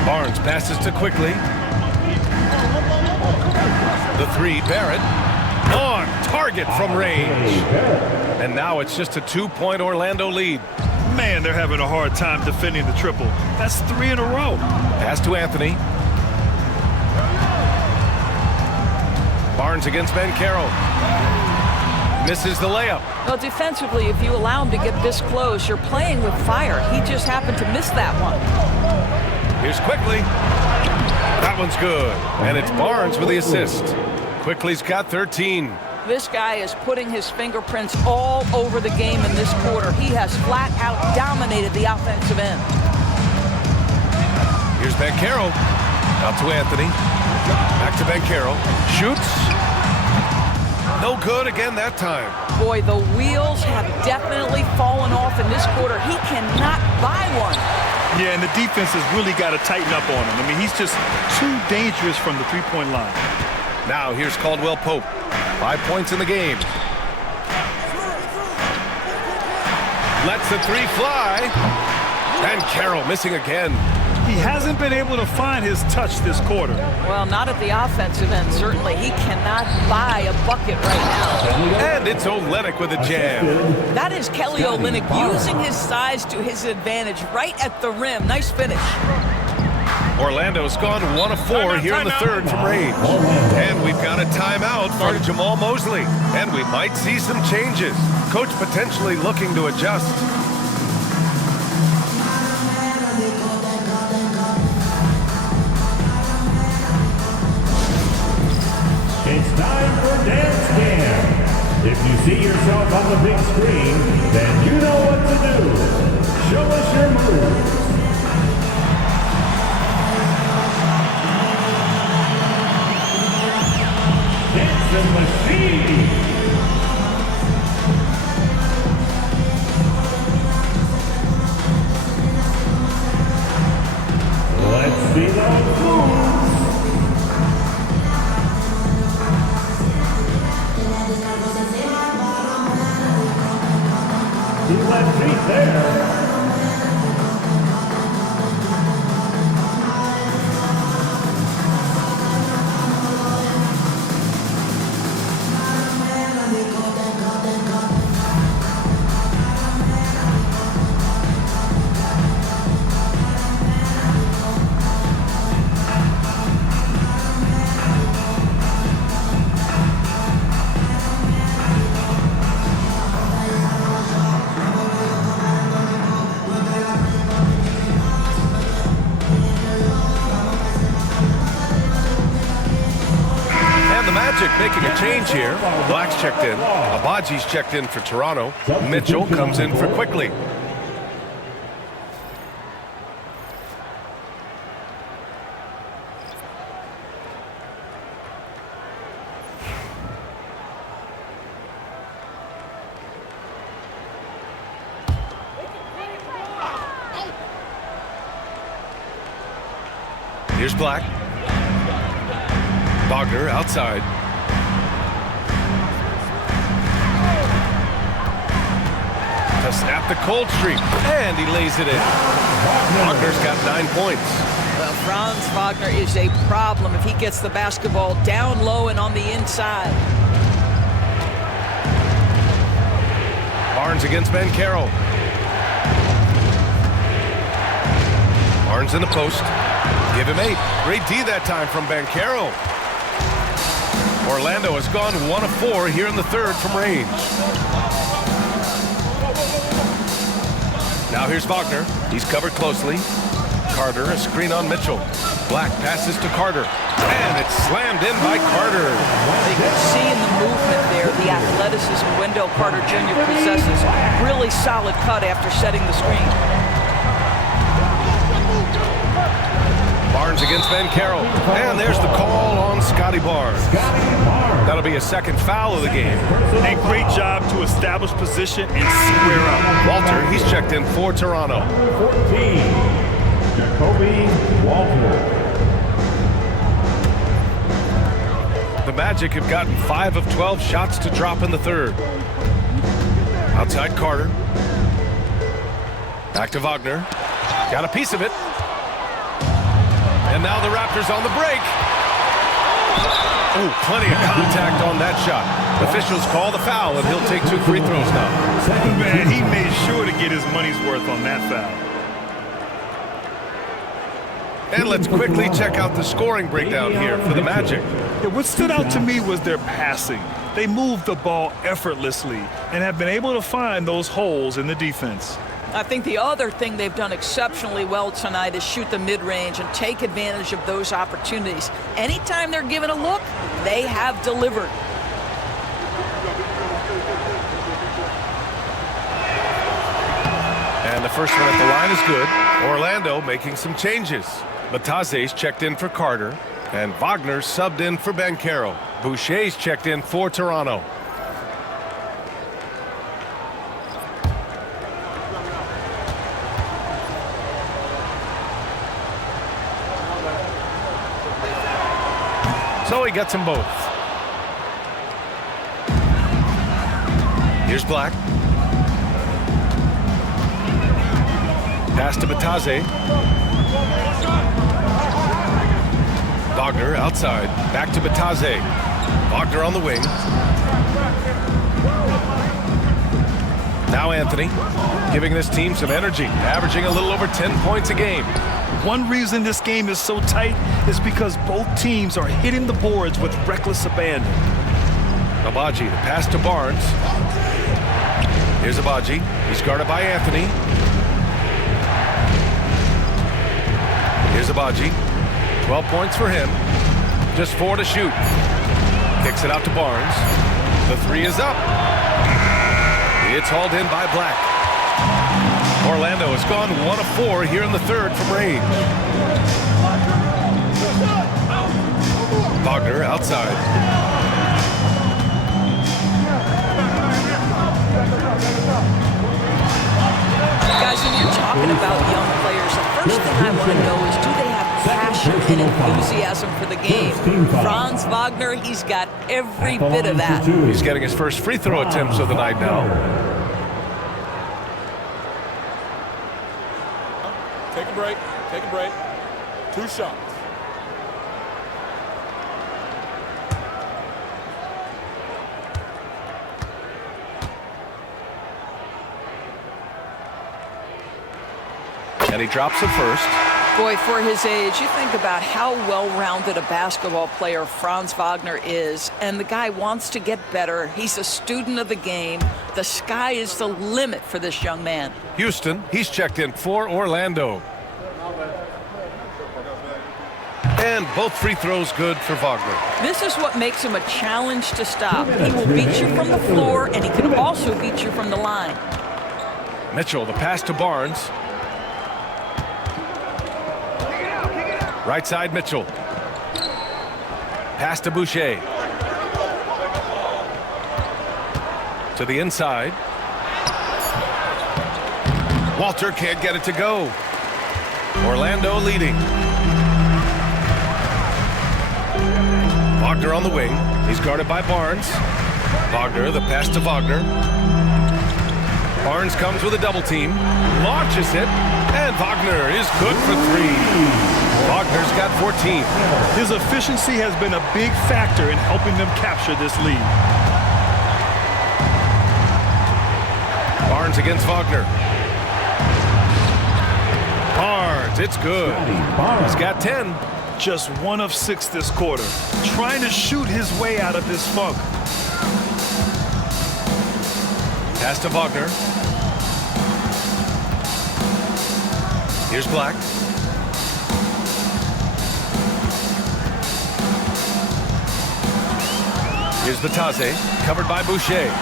Barnes passes to Quickly. The 3, Barrett. On target from range. And now it's just a 2-point Orlando lead. Man, they're having a hard time defending the triple. That's 3 in a row. Pass to Anthony. Barnes against Banchero. Misses the layup. Well, defensively, if you allow him to get this close, you're playing with fire. He just happened to miss that one. Here's Quickly. That one's good. And it's Barnes with the assist. Quickly's got 13. This guy is putting his fingerprints all over the game in this quarter. He has flat out dominated the offensive end. Here's Banchero. Out to Anthony. Back to Banchero. Shoots. No good again that time. Boy, the wheels have definitely fallen off in this quarter. He cannot buy one. Yeah, and the defense has really got to tighten up on him. I mean, he's just too dangerous from the three-point line. Now here's Caldwell Pope. 5 points in the game. Lets the 3 fly. And Carroll missing again. He hasn't been able to find his touch this quarter. Well, not at the offensive end, certainly. He cannot buy a bucket right now. And it's Olynyk with a jam. That is Kelly Olynyk using his size to his advantage right at the rim. Nice finish. Orlando's gone 1 of 4 here in the third from range. And we've got a timeout from Jamal Mosley. And we might see some changes. Coach potentially looking to adjust. It's time for Dance Cam. If you see yourself on the big screen, then you know what to do. Show us your moves. Dancing machine. Let's see those moves. He left feet there. Making a change here. Black's checked in. Abaji's checked in for Toronto. Mitchell comes in for Quickly. Here's Black. Wagner outside. To snap the cold streak, and he lays it in. Wagner's got 9 points. Well, Franz Wagner is a problem if he gets the basketball down low and on the inside. Barnes against Ben Carroll. Barnes in the post. Give him 8. Great D that time from Ben Carroll. Orlando has gone 1 of 4 here in the third from range. Now here's Wagner. He's covered closely. Carter, a screen on Mitchell. Black passes to Carter. And it's slammed in by Carter. You can see in the movement there the athleticism Wendell Carter Jr. possesses. Really solid cut after setting the screen. Barnes against Ben Carroll. And there's the call on Scotty Barnes. That'll be a second foul of the game. A great job to establish position and square up. Walter, he's checked in for Toronto. 14, Jacoby Walter. The Magic have gotten 5 of 12 shots to drop in the third. Outside Carter. Back to Wagner. Got a piece of it. And now the Raptors on the break. Ooh, plenty of contact on that shot. Officials call the foul, and he'll take 2 free throws now. Man, he made sure to get his money's worth on that foul. And let's quickly check out the scoring breakdown here for the Magic. Yeah, what stood out to me was their passing. They moved the ball effortlessly and have been able to find those holes in the defense. I think the other thing they've done exceptionally well tonight is shoot the mid-range and take advantage of those opportunities. Anytime they're given a look, they have delivered. And the first one at the line is good. Orlando making some changes. Bataze's checked in for Carter, and Wagner subbed in for Ben Carroll. Boucher's checked in for Toronto. So he gets them both. Here's Black. Pass to Bataze. Wagner outside. Back to Bataze. Wagner on the wing. Now Anthony, giving this team some energy, averaging a little over 10 points a game. One reason this game is so tight is because both teams are hitting the boards with reckless abandon. Abaji, the pass to Barnes. Here's Abaji. He's guarded by Anthony. Here's Abaji. 12 points for him. Just 4 to shoot. Kicks it out to Barnes. The 3 is up. It's hauled in by Black. Orlando has gone 1 of 4 here in the third from range. Wagner outside. Guys, when you're talking about young players, the first thing I want to know is, do they have passion and enthusiasm for the game? Franz Wagner, he's got every bit of that. He's getting his first free throw attempts of the night now. Take a break. Take a break. 2 shots. And he drops it first. Boy, for his age, you think about how well-rounded a basketball player Franz Wagner is, and the guy wants to get better. He's a student of the game. The sky is the limit for this young man. Houston, he's checked in for Orlando. And both free throws good for Wagner. This is what makes him a challenge to stop. He will beat you from the floor, and he can also beat you from the line. Mitchell, the pass to Barnes. Right side, Mitchell. Pass to Boucher. To the inside. Walter can't get it to go. Orlando leading. Wagner on the wing. He's guarded by Barnes. Wagner, the pass to Wagner. Barnes comes with a double team. Launches it. And Wagner is good for 3. Wagner's got 14. His efficiency has been a big factor in helping them capture this lead. Barnes against Wagner. Barnes, it's good. He's got 10. Just 1 of 6 this quarter. Trying to shoot his way out of this funk. Pass to Wagner. Here's Black. Here's Bataze, covered by Boucher.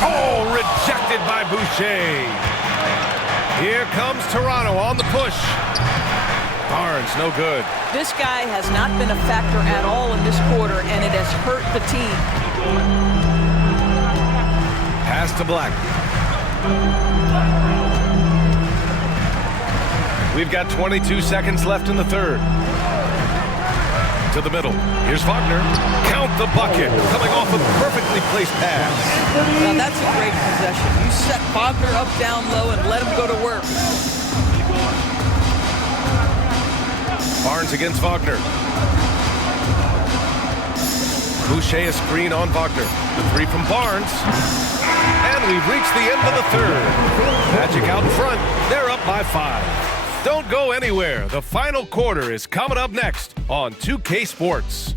Oh, rejected by Boucher. Here comes Toronto on the push. Barnes, no good. This guy has not been a factor at all in this quarter, and it has hurt the team. Pass to Black. We've got 22 seconds left in the third. To the middle. Here's Wagner. Count the bucket. Coming off a perfectly placed pass. Now that's a great possession. You set Wagner up down low and let him go to work. Barnes against Wagner. Boucher a screen on Wagner. The 3 from Barnes. And we've reached the end of the third. Magic out in front. They're up by 5. Don't go anywhere. The final quarter is coming up next on 2K Sports.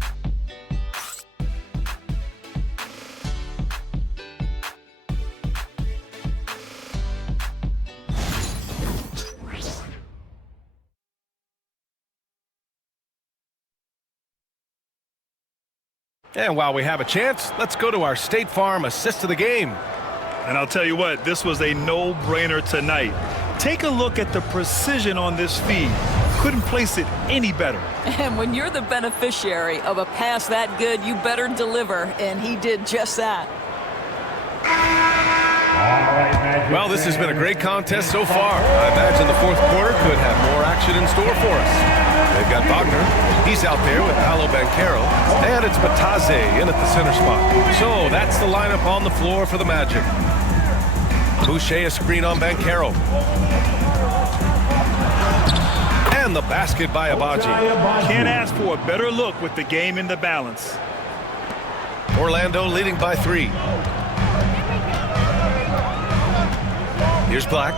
And while we have a chance, let's go to our State Farm assist of the game. And I'll tell you what, this was a no-brainer tonight. Take a look at the precision on this feed. Couldn't place it any better. And when you're the beneficiary of a pass that good, you better deliver, and he did just that. Well, this has been a great contest so far. I imagine the fourth quarter could have more action in store for us. They've got Wagner. He's out there with Paolo Banchero. And it's Bataze in at the center spot. So that's the lineup on the floor for the Magic. Boucher a screen on Banchero. And the basket by Abaji. Can't ask for a better look with the game in the balance. Orlando leading by 3. Here's Black.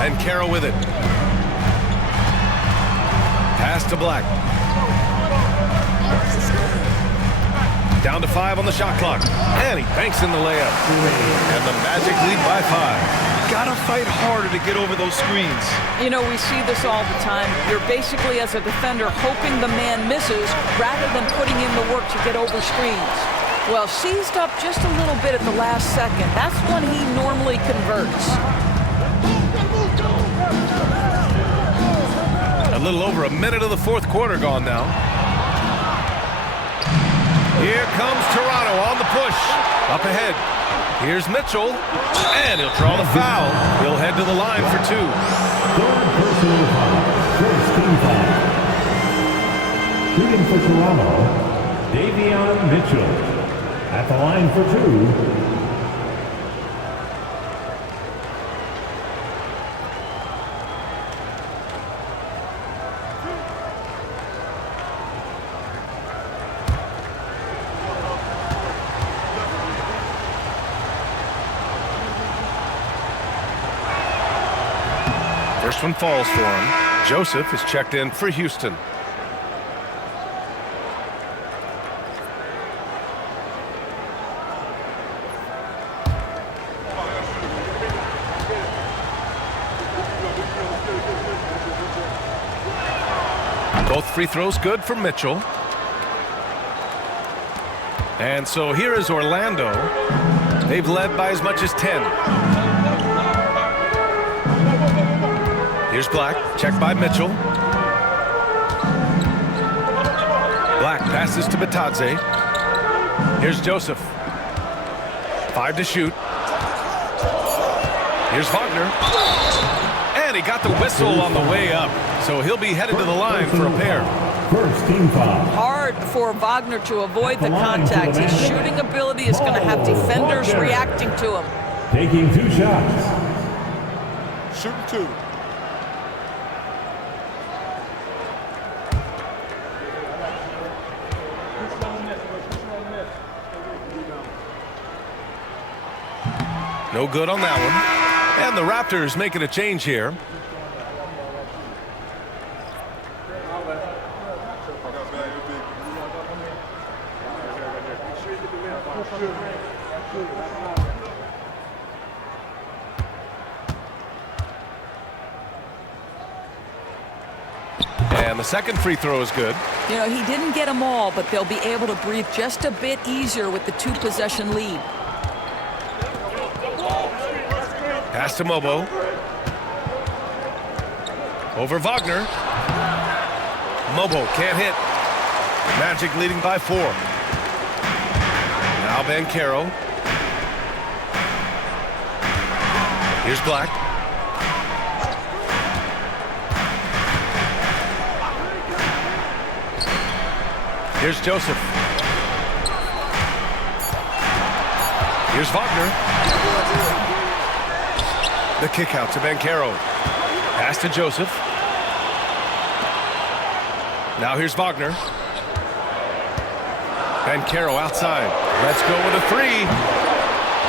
And Banchero with it. Pass to Black. Down to 5 on the shot clock. And he banks in the layup. And the Magic lead by 5. Gotta fight harder to get over those screens. You know, we see this all the time. You're basically, as a defender, hoping the man misses rather than putting in the work to get over screens. Well, seized up just a little bit at the last second. That's when he normally converts. A little over a minute of the fourth quarter gone now. Here comes Toronto on the push. Up ahead. Here's Mitchell. And he'll draw the foul. He'll head to the line for 2. Third personal foul. First team foul. Shooting for Toronto, Davion Mitchell. At the line for 2. First one falls for him. Joseph is checked in for Houston. Both free throws good for Mitchell. And so here is Orlando. They've led by as much as 10. Here's Black, checked by Mitchell. Black passes to Batadze. Here's Joseph. 5 to shoot. Here's Wagner. And he got the whistle on the way up. So he'll be headed to the line for a pair. First team foul. Hard for Wagner to avoid the contact. His shooting ability is going to have defenders reacting to him. Taking 2 shots. Shooting 2. No good on that one. And the Raptors making a change here. And the second free throw is good. You know, he didn't get them all, but they'll be able to breathe just a bit easier with the 2-possession lead. Pass to Mobo. Over Wagner. Mobo can't hit. Magic leading by 4. Now Banchero. Here's Black. Here's Joseph. Here's Wagner. The kick out to Banchero. Pass to Joseph. Now here's Wagner. Banchero outside. Let's go with a 3.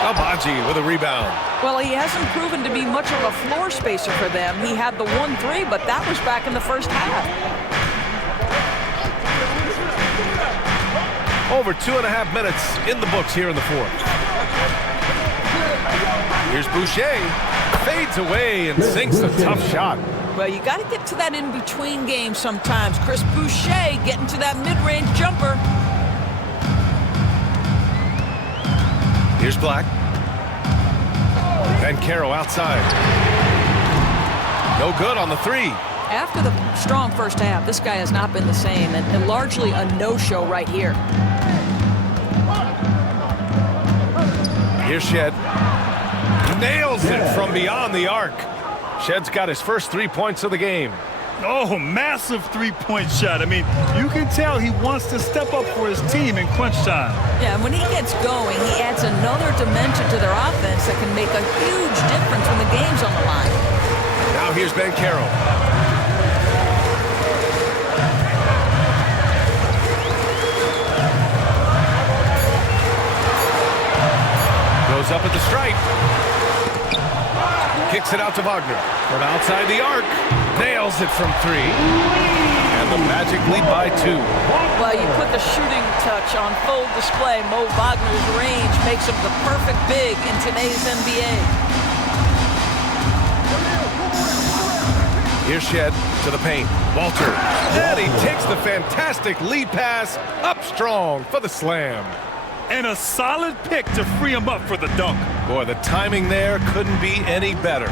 Abaji with a rebound. Well, he hasn't proven to be much of a floor spacer for them. He had the 1-3, but that was back in the first half. Over 2.5 minutes in the books here in the fourth. Here's Boucher. Fades away and sinks a tough shot. Well, you got to get to that in-between game sometimes. Chris Boucher getting to that mid-range jumper. Here's Black. Banchero outside. No good on the 3. After the strong first half, this guy has not been the same, and largely a no-show right here. Here's Shed. Nails it from beyond the arc. Shed's got his first 3 points of the game. Oh, massive three-point shot. I mean, you can tell he wants to step up for his team in crunch time. Yeah, and when he gets going, he adds another dimension to their offense that can make a huge difference when the game's on the line. Now here's Ben Carroll. Goes up at the stripe. Kicks it out to Wagner. From outside the arc. Nails it from 3. And the Magic lead by 2. Well, you put the shooting touch on full display. Mo Wagner's range makes him the perfect big in today's NBA. Here's Shed to the paint. Walter. And he takes the fantastic lead pass up strong for the slam. And a solid pick to free him up for the dunk. Boy, the timing there couldn't be any better.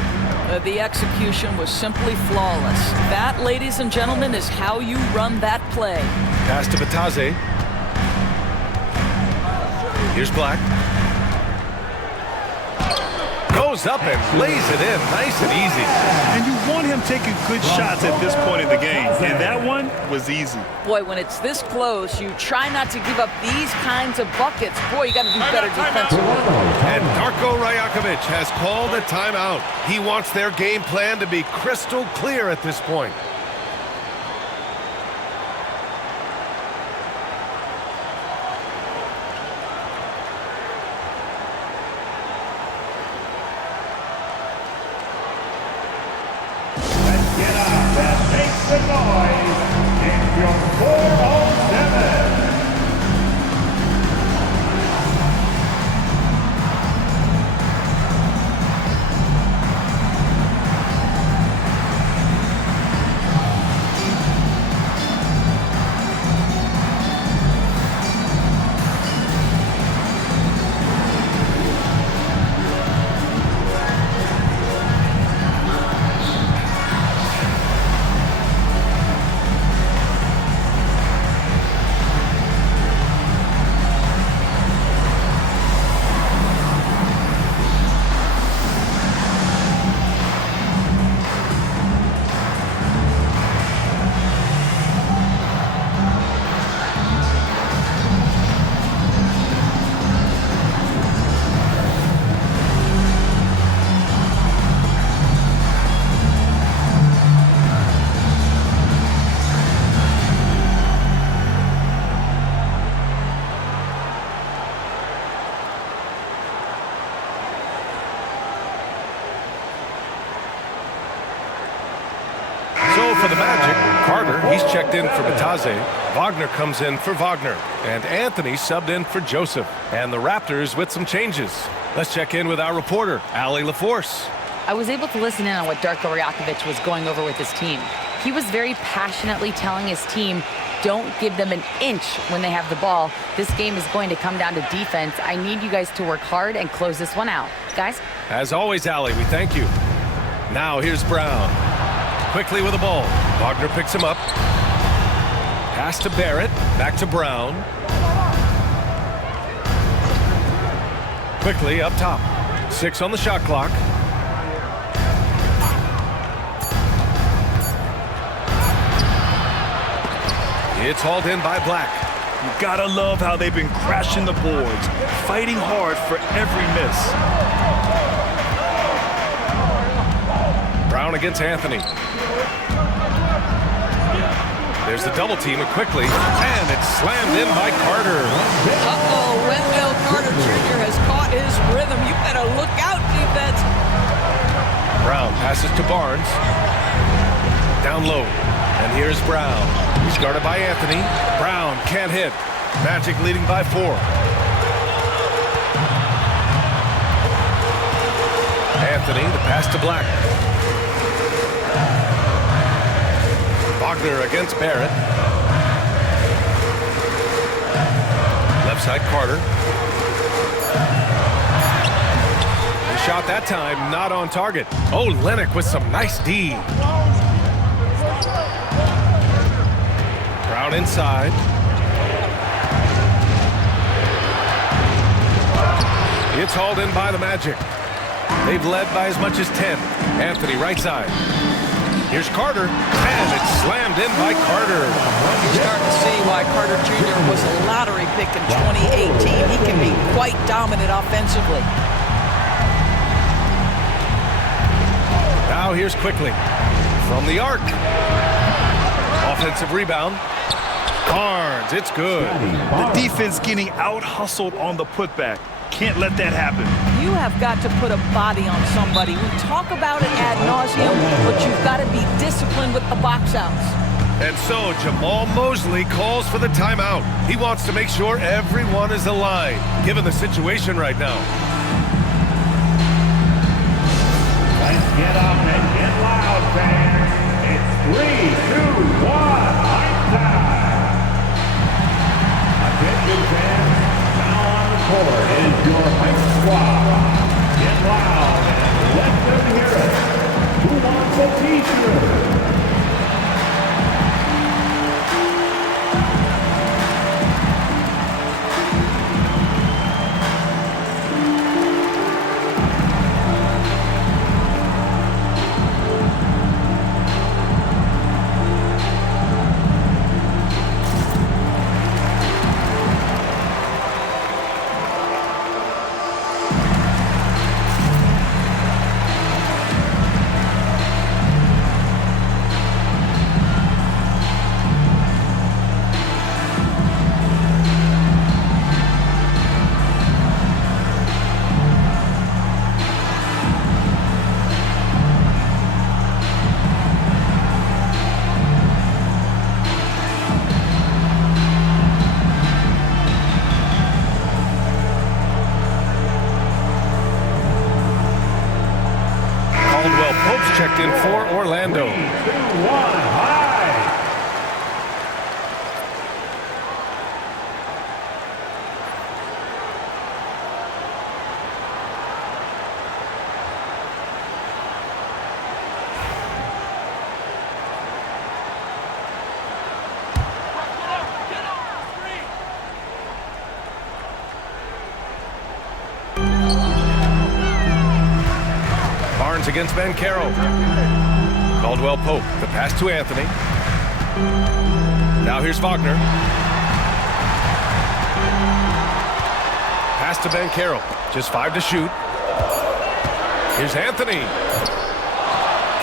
The execution was simply flawless. That, ladies and gentlemen, is how you run that play. Pass to Bataze. Here's Black. Goes up and lays it in nice and easy. And you want him taking good shots at this point in the game. And that one was easy. Boy, when it's this close, you try not to give up these kinds of buckets. Boy, you got to do better defensively. And Darko Rajakovic has called a timeout. He wants their game plan to be crystal clear at this point. Get up and make some noise in your 407. For the Magic, Carter, he's checked in for Bataze. Wagner comes in for Wagner. And Anthony subbed in for Joseph. And the Raptors with some changes. Let's check in with our reporter, Allie LaForce. I was able to listen in on what Darko Rajakovic was going over with his team. He was very passionately telling his team, don't give them an inch when they have the ball. This game is going to come down to defense. I need you guys to work hard and close this one out. Guys? As always, Allie, we thank you. Now here's Brown. Quickly with the ball. Wagner picks him up. Pass to Barrett. Back to Brown. Quickly up top. 6 on the shot clock. It's hauled in by Black. You gotta love how they've been crashing the boards, fighting hard for every miss. Brown against Anthony. There's the double team quickly, and it's slammed in by Carter. Uh-oh, Wendell Carter Jr. has caught his rhythm. You better look out, defense. Brown passes to Barnes. Down low, and here's Brown. He's guarded by Anthony. Brown can't hit. Magic leading by 4. Anthony, the pass to Black. Wagner against Barrett. Left side, Carter. The shot that time, not on target. Oh, Lennox with some nice D. Brown inside. It's hauled in by the Magic. They've led by as much as 10. Anthony, right side. Here's Carter, and it's slammed in by Carter. You start to see why Carter Jr. was a lottery pick in 2018. He can be quite dominant offensively. Now here's Quickly from the arc. Offensive rebound. Barnes, it's good. The defense getting out-hustled on the putback. Can't let that happen. You have got to put a body on somebody. We talk about it ad nauseum, but you've got to be disciplined with the box outs. And so Jamal Mosley calls for the timeout. He wants to make sure everyone is aligned, given the situation right now. Let's get up and get loud, fans. It's 3, 2, 1, high time. Attention, fans. Now on the court is your hype squad. Get loud and let them hear it. Who wants a t-shirt? Checked in for Orlando. 3, 2, 1, high. Barnes against Banchero. Caldwell Pope, the pass to Anthony. Now here's Wagner. Pass to Banchero, just 5 to shoot. Here's Anthony.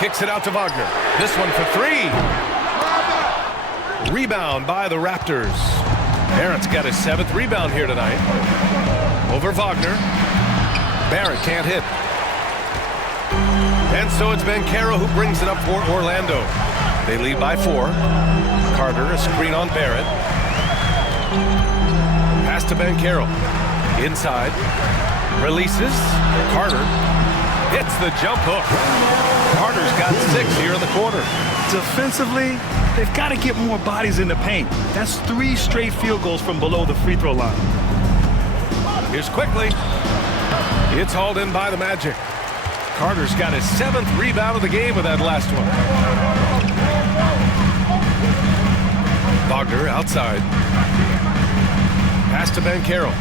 Kicks it out to Wagner. This one for 3. Rebound by the Raptors. Barrett's got his 7th rebound here tonight. Over Wagner. Barrett can't hit. And so it's Banchero who brings it up for Orlando. They lead by 4. Carter, a screen on Barrett. Pass to Banchero. Inside. Releases. Carter hits the jump hook. Carter's got 6 here in the quarter. Defensively, they've got to get more bodies in the paint. That's 3 straight field goals from below the free throw line. Here's Quickly. It's hauled in by the Magic. Carter's got his 7th rebound of the game with that last one. Wagner outside. Pass to Banchero.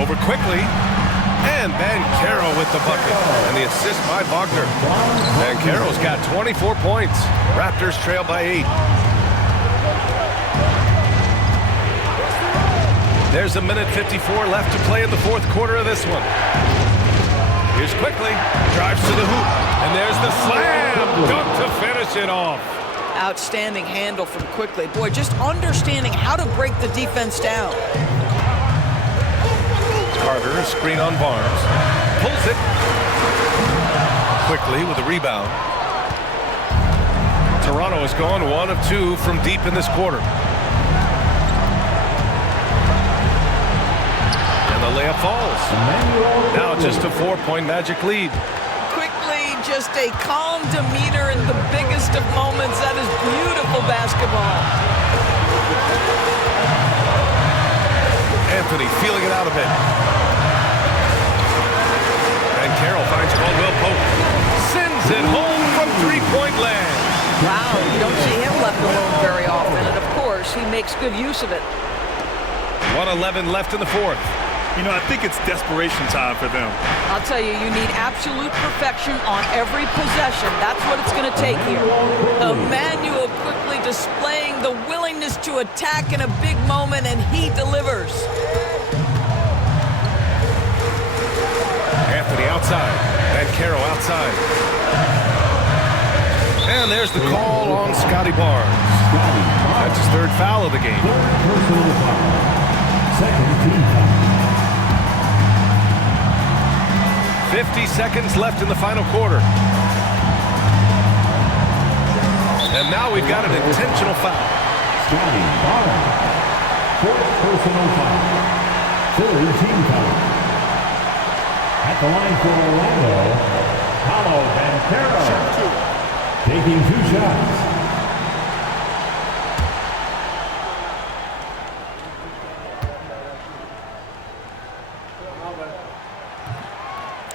Over Quickly. And Banchero with the bucket. And the assist by Wagner. Banchero's got 24 points. Raptors trail by 8. There's a minute 54 left to play in the 4th quarter of this one. Here's Quickly, drives to the hoop, and there's the slam dunk to finish it off. Outstanding handle from Quickly. Boy, just understanding how to break the defense down. Carter, a screen on Barnes, pulls it. Quickly with a rebound. Toronto has gone 1 of 2 from deep in this quarter. The layup falls. Now just a 4-point Magic lead. Quickly, just a calm demeanor in the biggest of moments. That is beautiful basketball. Anthony feeling it out a bit. And Carroll finds Caldwell Pope. Sends it home from 3-point land. Wow, you don't see him left alone very often. And of course, he makes good use of it. 1:11 left in the 4th. You know, I think it's desperation time for them. I'll tell you, you need absolute perfection on every possession. That's what it's going to take here. Emmanuel quickly displaying the willingness to attack in a big moment, and he delivers. Anthony outside. Banchero outside. And there's the call on Scotty Barnes. That's his third foul of the game. Personal foul. Second team foul. 50 seconds left in the final quarter. And now we've got an intentional foul. Scotty Barnes. Fourth personal foul. Third team foul. At the line for Orlando, Paolo Banchero. Taking 2 shots.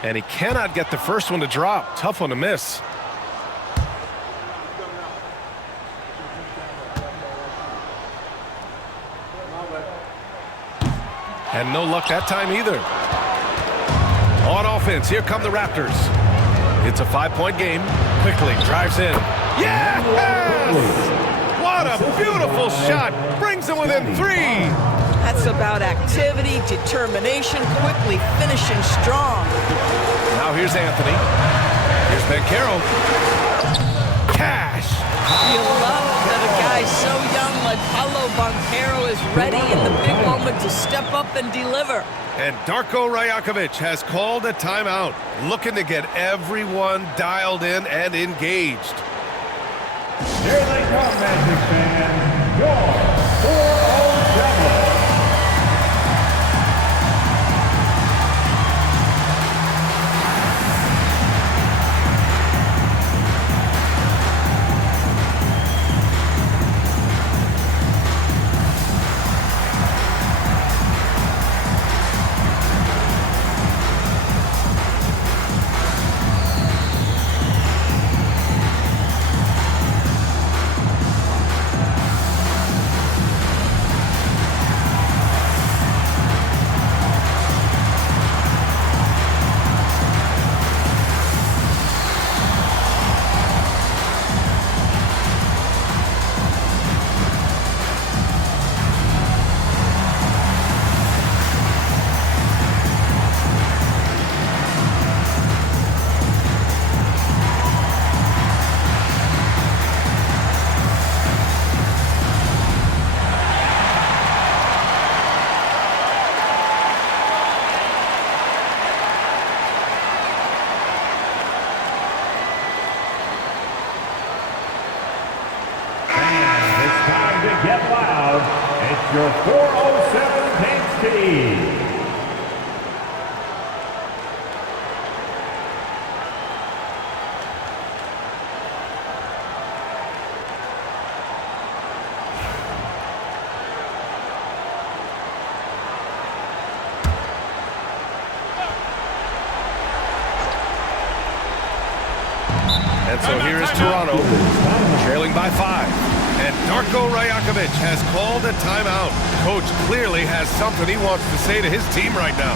And he cannot get the first one to drop. Tough one to miss. And no luck that time either. On offense, here come the Raptors. It's a 5-point game. Quickly drives in. Yes! What a beautiful shot. Brings him within 3. That's about activity, determination, quickly finishing strong. Now here's Anthony. Here's Banchero. Cash. You love that a guy so young like Paolo Banchero is ready in the big moment to step up and deliver. And Darko Rajakovic has called a timeout, looking to get everyone dialed in and engaged. Here they come, Magic fans. Your 407. Get loud. It's your 407 Tanks team. And so here is Toronto, trailing by 5. And Darko Rajakovic has called a timeout. Coach clearly has something he wants to say to his team right now.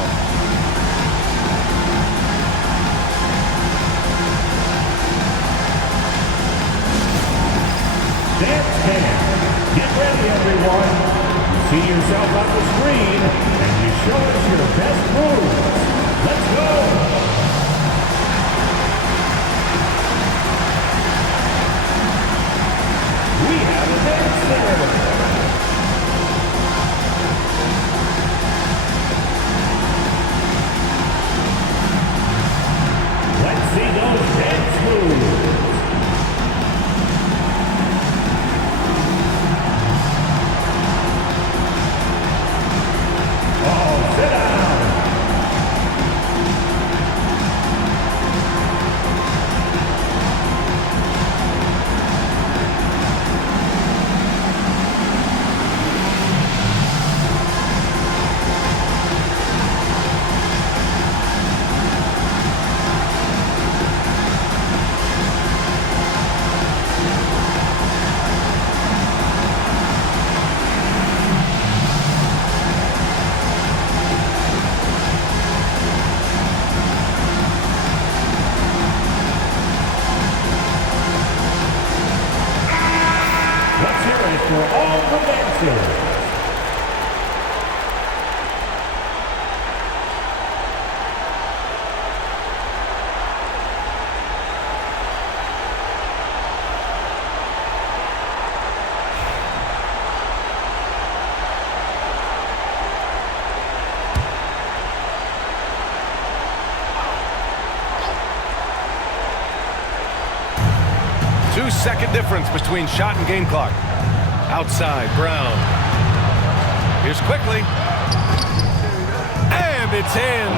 Dance Cam. Get ready, everyone. You see yourself on the screen, and you show us your best moves. Let's go. We have a dancer. Let's see those dance moves. Oh, sit down. 2-second difference between shot and game clock. Outside, Brown. Here's quickly. And it's in.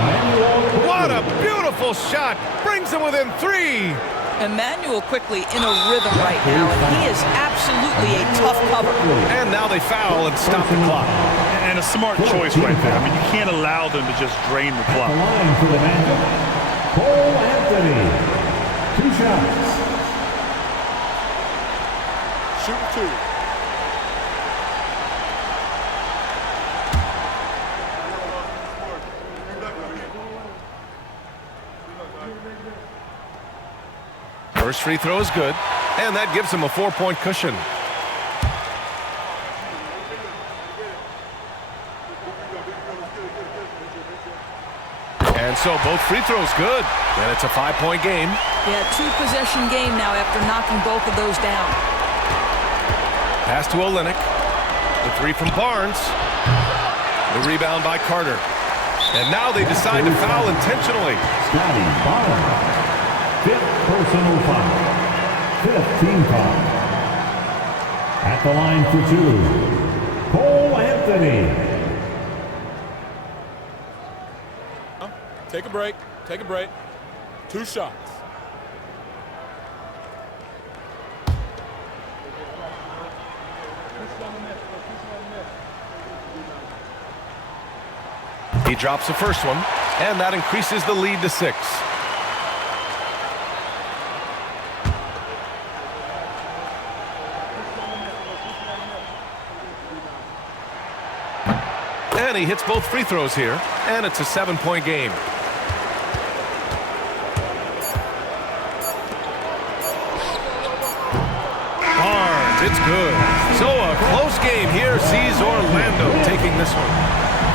What a beautiful shot. Brings them within 3. Emmanuel quickly in a rhythm right now, and he is absolutely a tough cover. And now they foul and stop the clock. And a smart choice right there. I mean, you can't allow them to just drain the clock. Line for the Magic, Cole Anthony. 2 shots. Shoot 2. First free throw is good, and that gives him a 4-point cushion. And so both free throws good, and it's a 5-point game. Yeah, 2-possession game now after knocking both of those down. Pass to Olynyk. The 3 from Barnes. The rebound by Carter. And now they decide to foul intentionally. Scotty Barnes. 5th personal foul. 5th team foul. At the line for 2, Cole Anthony. Take a break. Take a break. 2 shots. He drops the first one, and that increases the lead to 6. And he hits both free throws here, and it's a 7-point game. Barnes, it's good. So a close game here sees Orlando taking this one.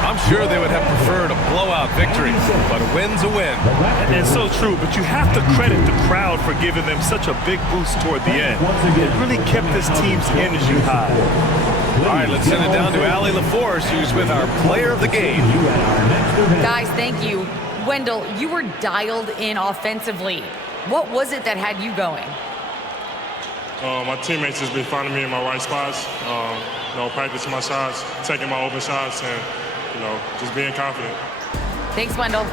I'm sure they would have preferred a blowout victory, but a win's a win. And so true, but you have to credit the crowd for giving them such a big boost toward the end. It really kept this team's energy high. All right, let's send it down to Allie LaForce, who's with our player of the game. Guys, thank you. Wendell, you were dialed in offensively. What was it that had you going? My teammates just been finding me in my right spots, practicing my shots, taking my open shots, and just being confident. Thanks, Wendell.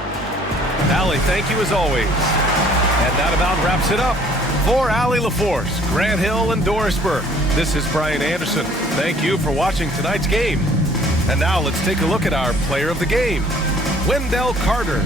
Allie, thank you as always. And that about wraps it up. For Allie LaForce, Grant Hill, and Doris Burke, this is Brian Anderson. Thank you for watching tonight's game. And now let's take a look at our player of the game, Wendell Carter.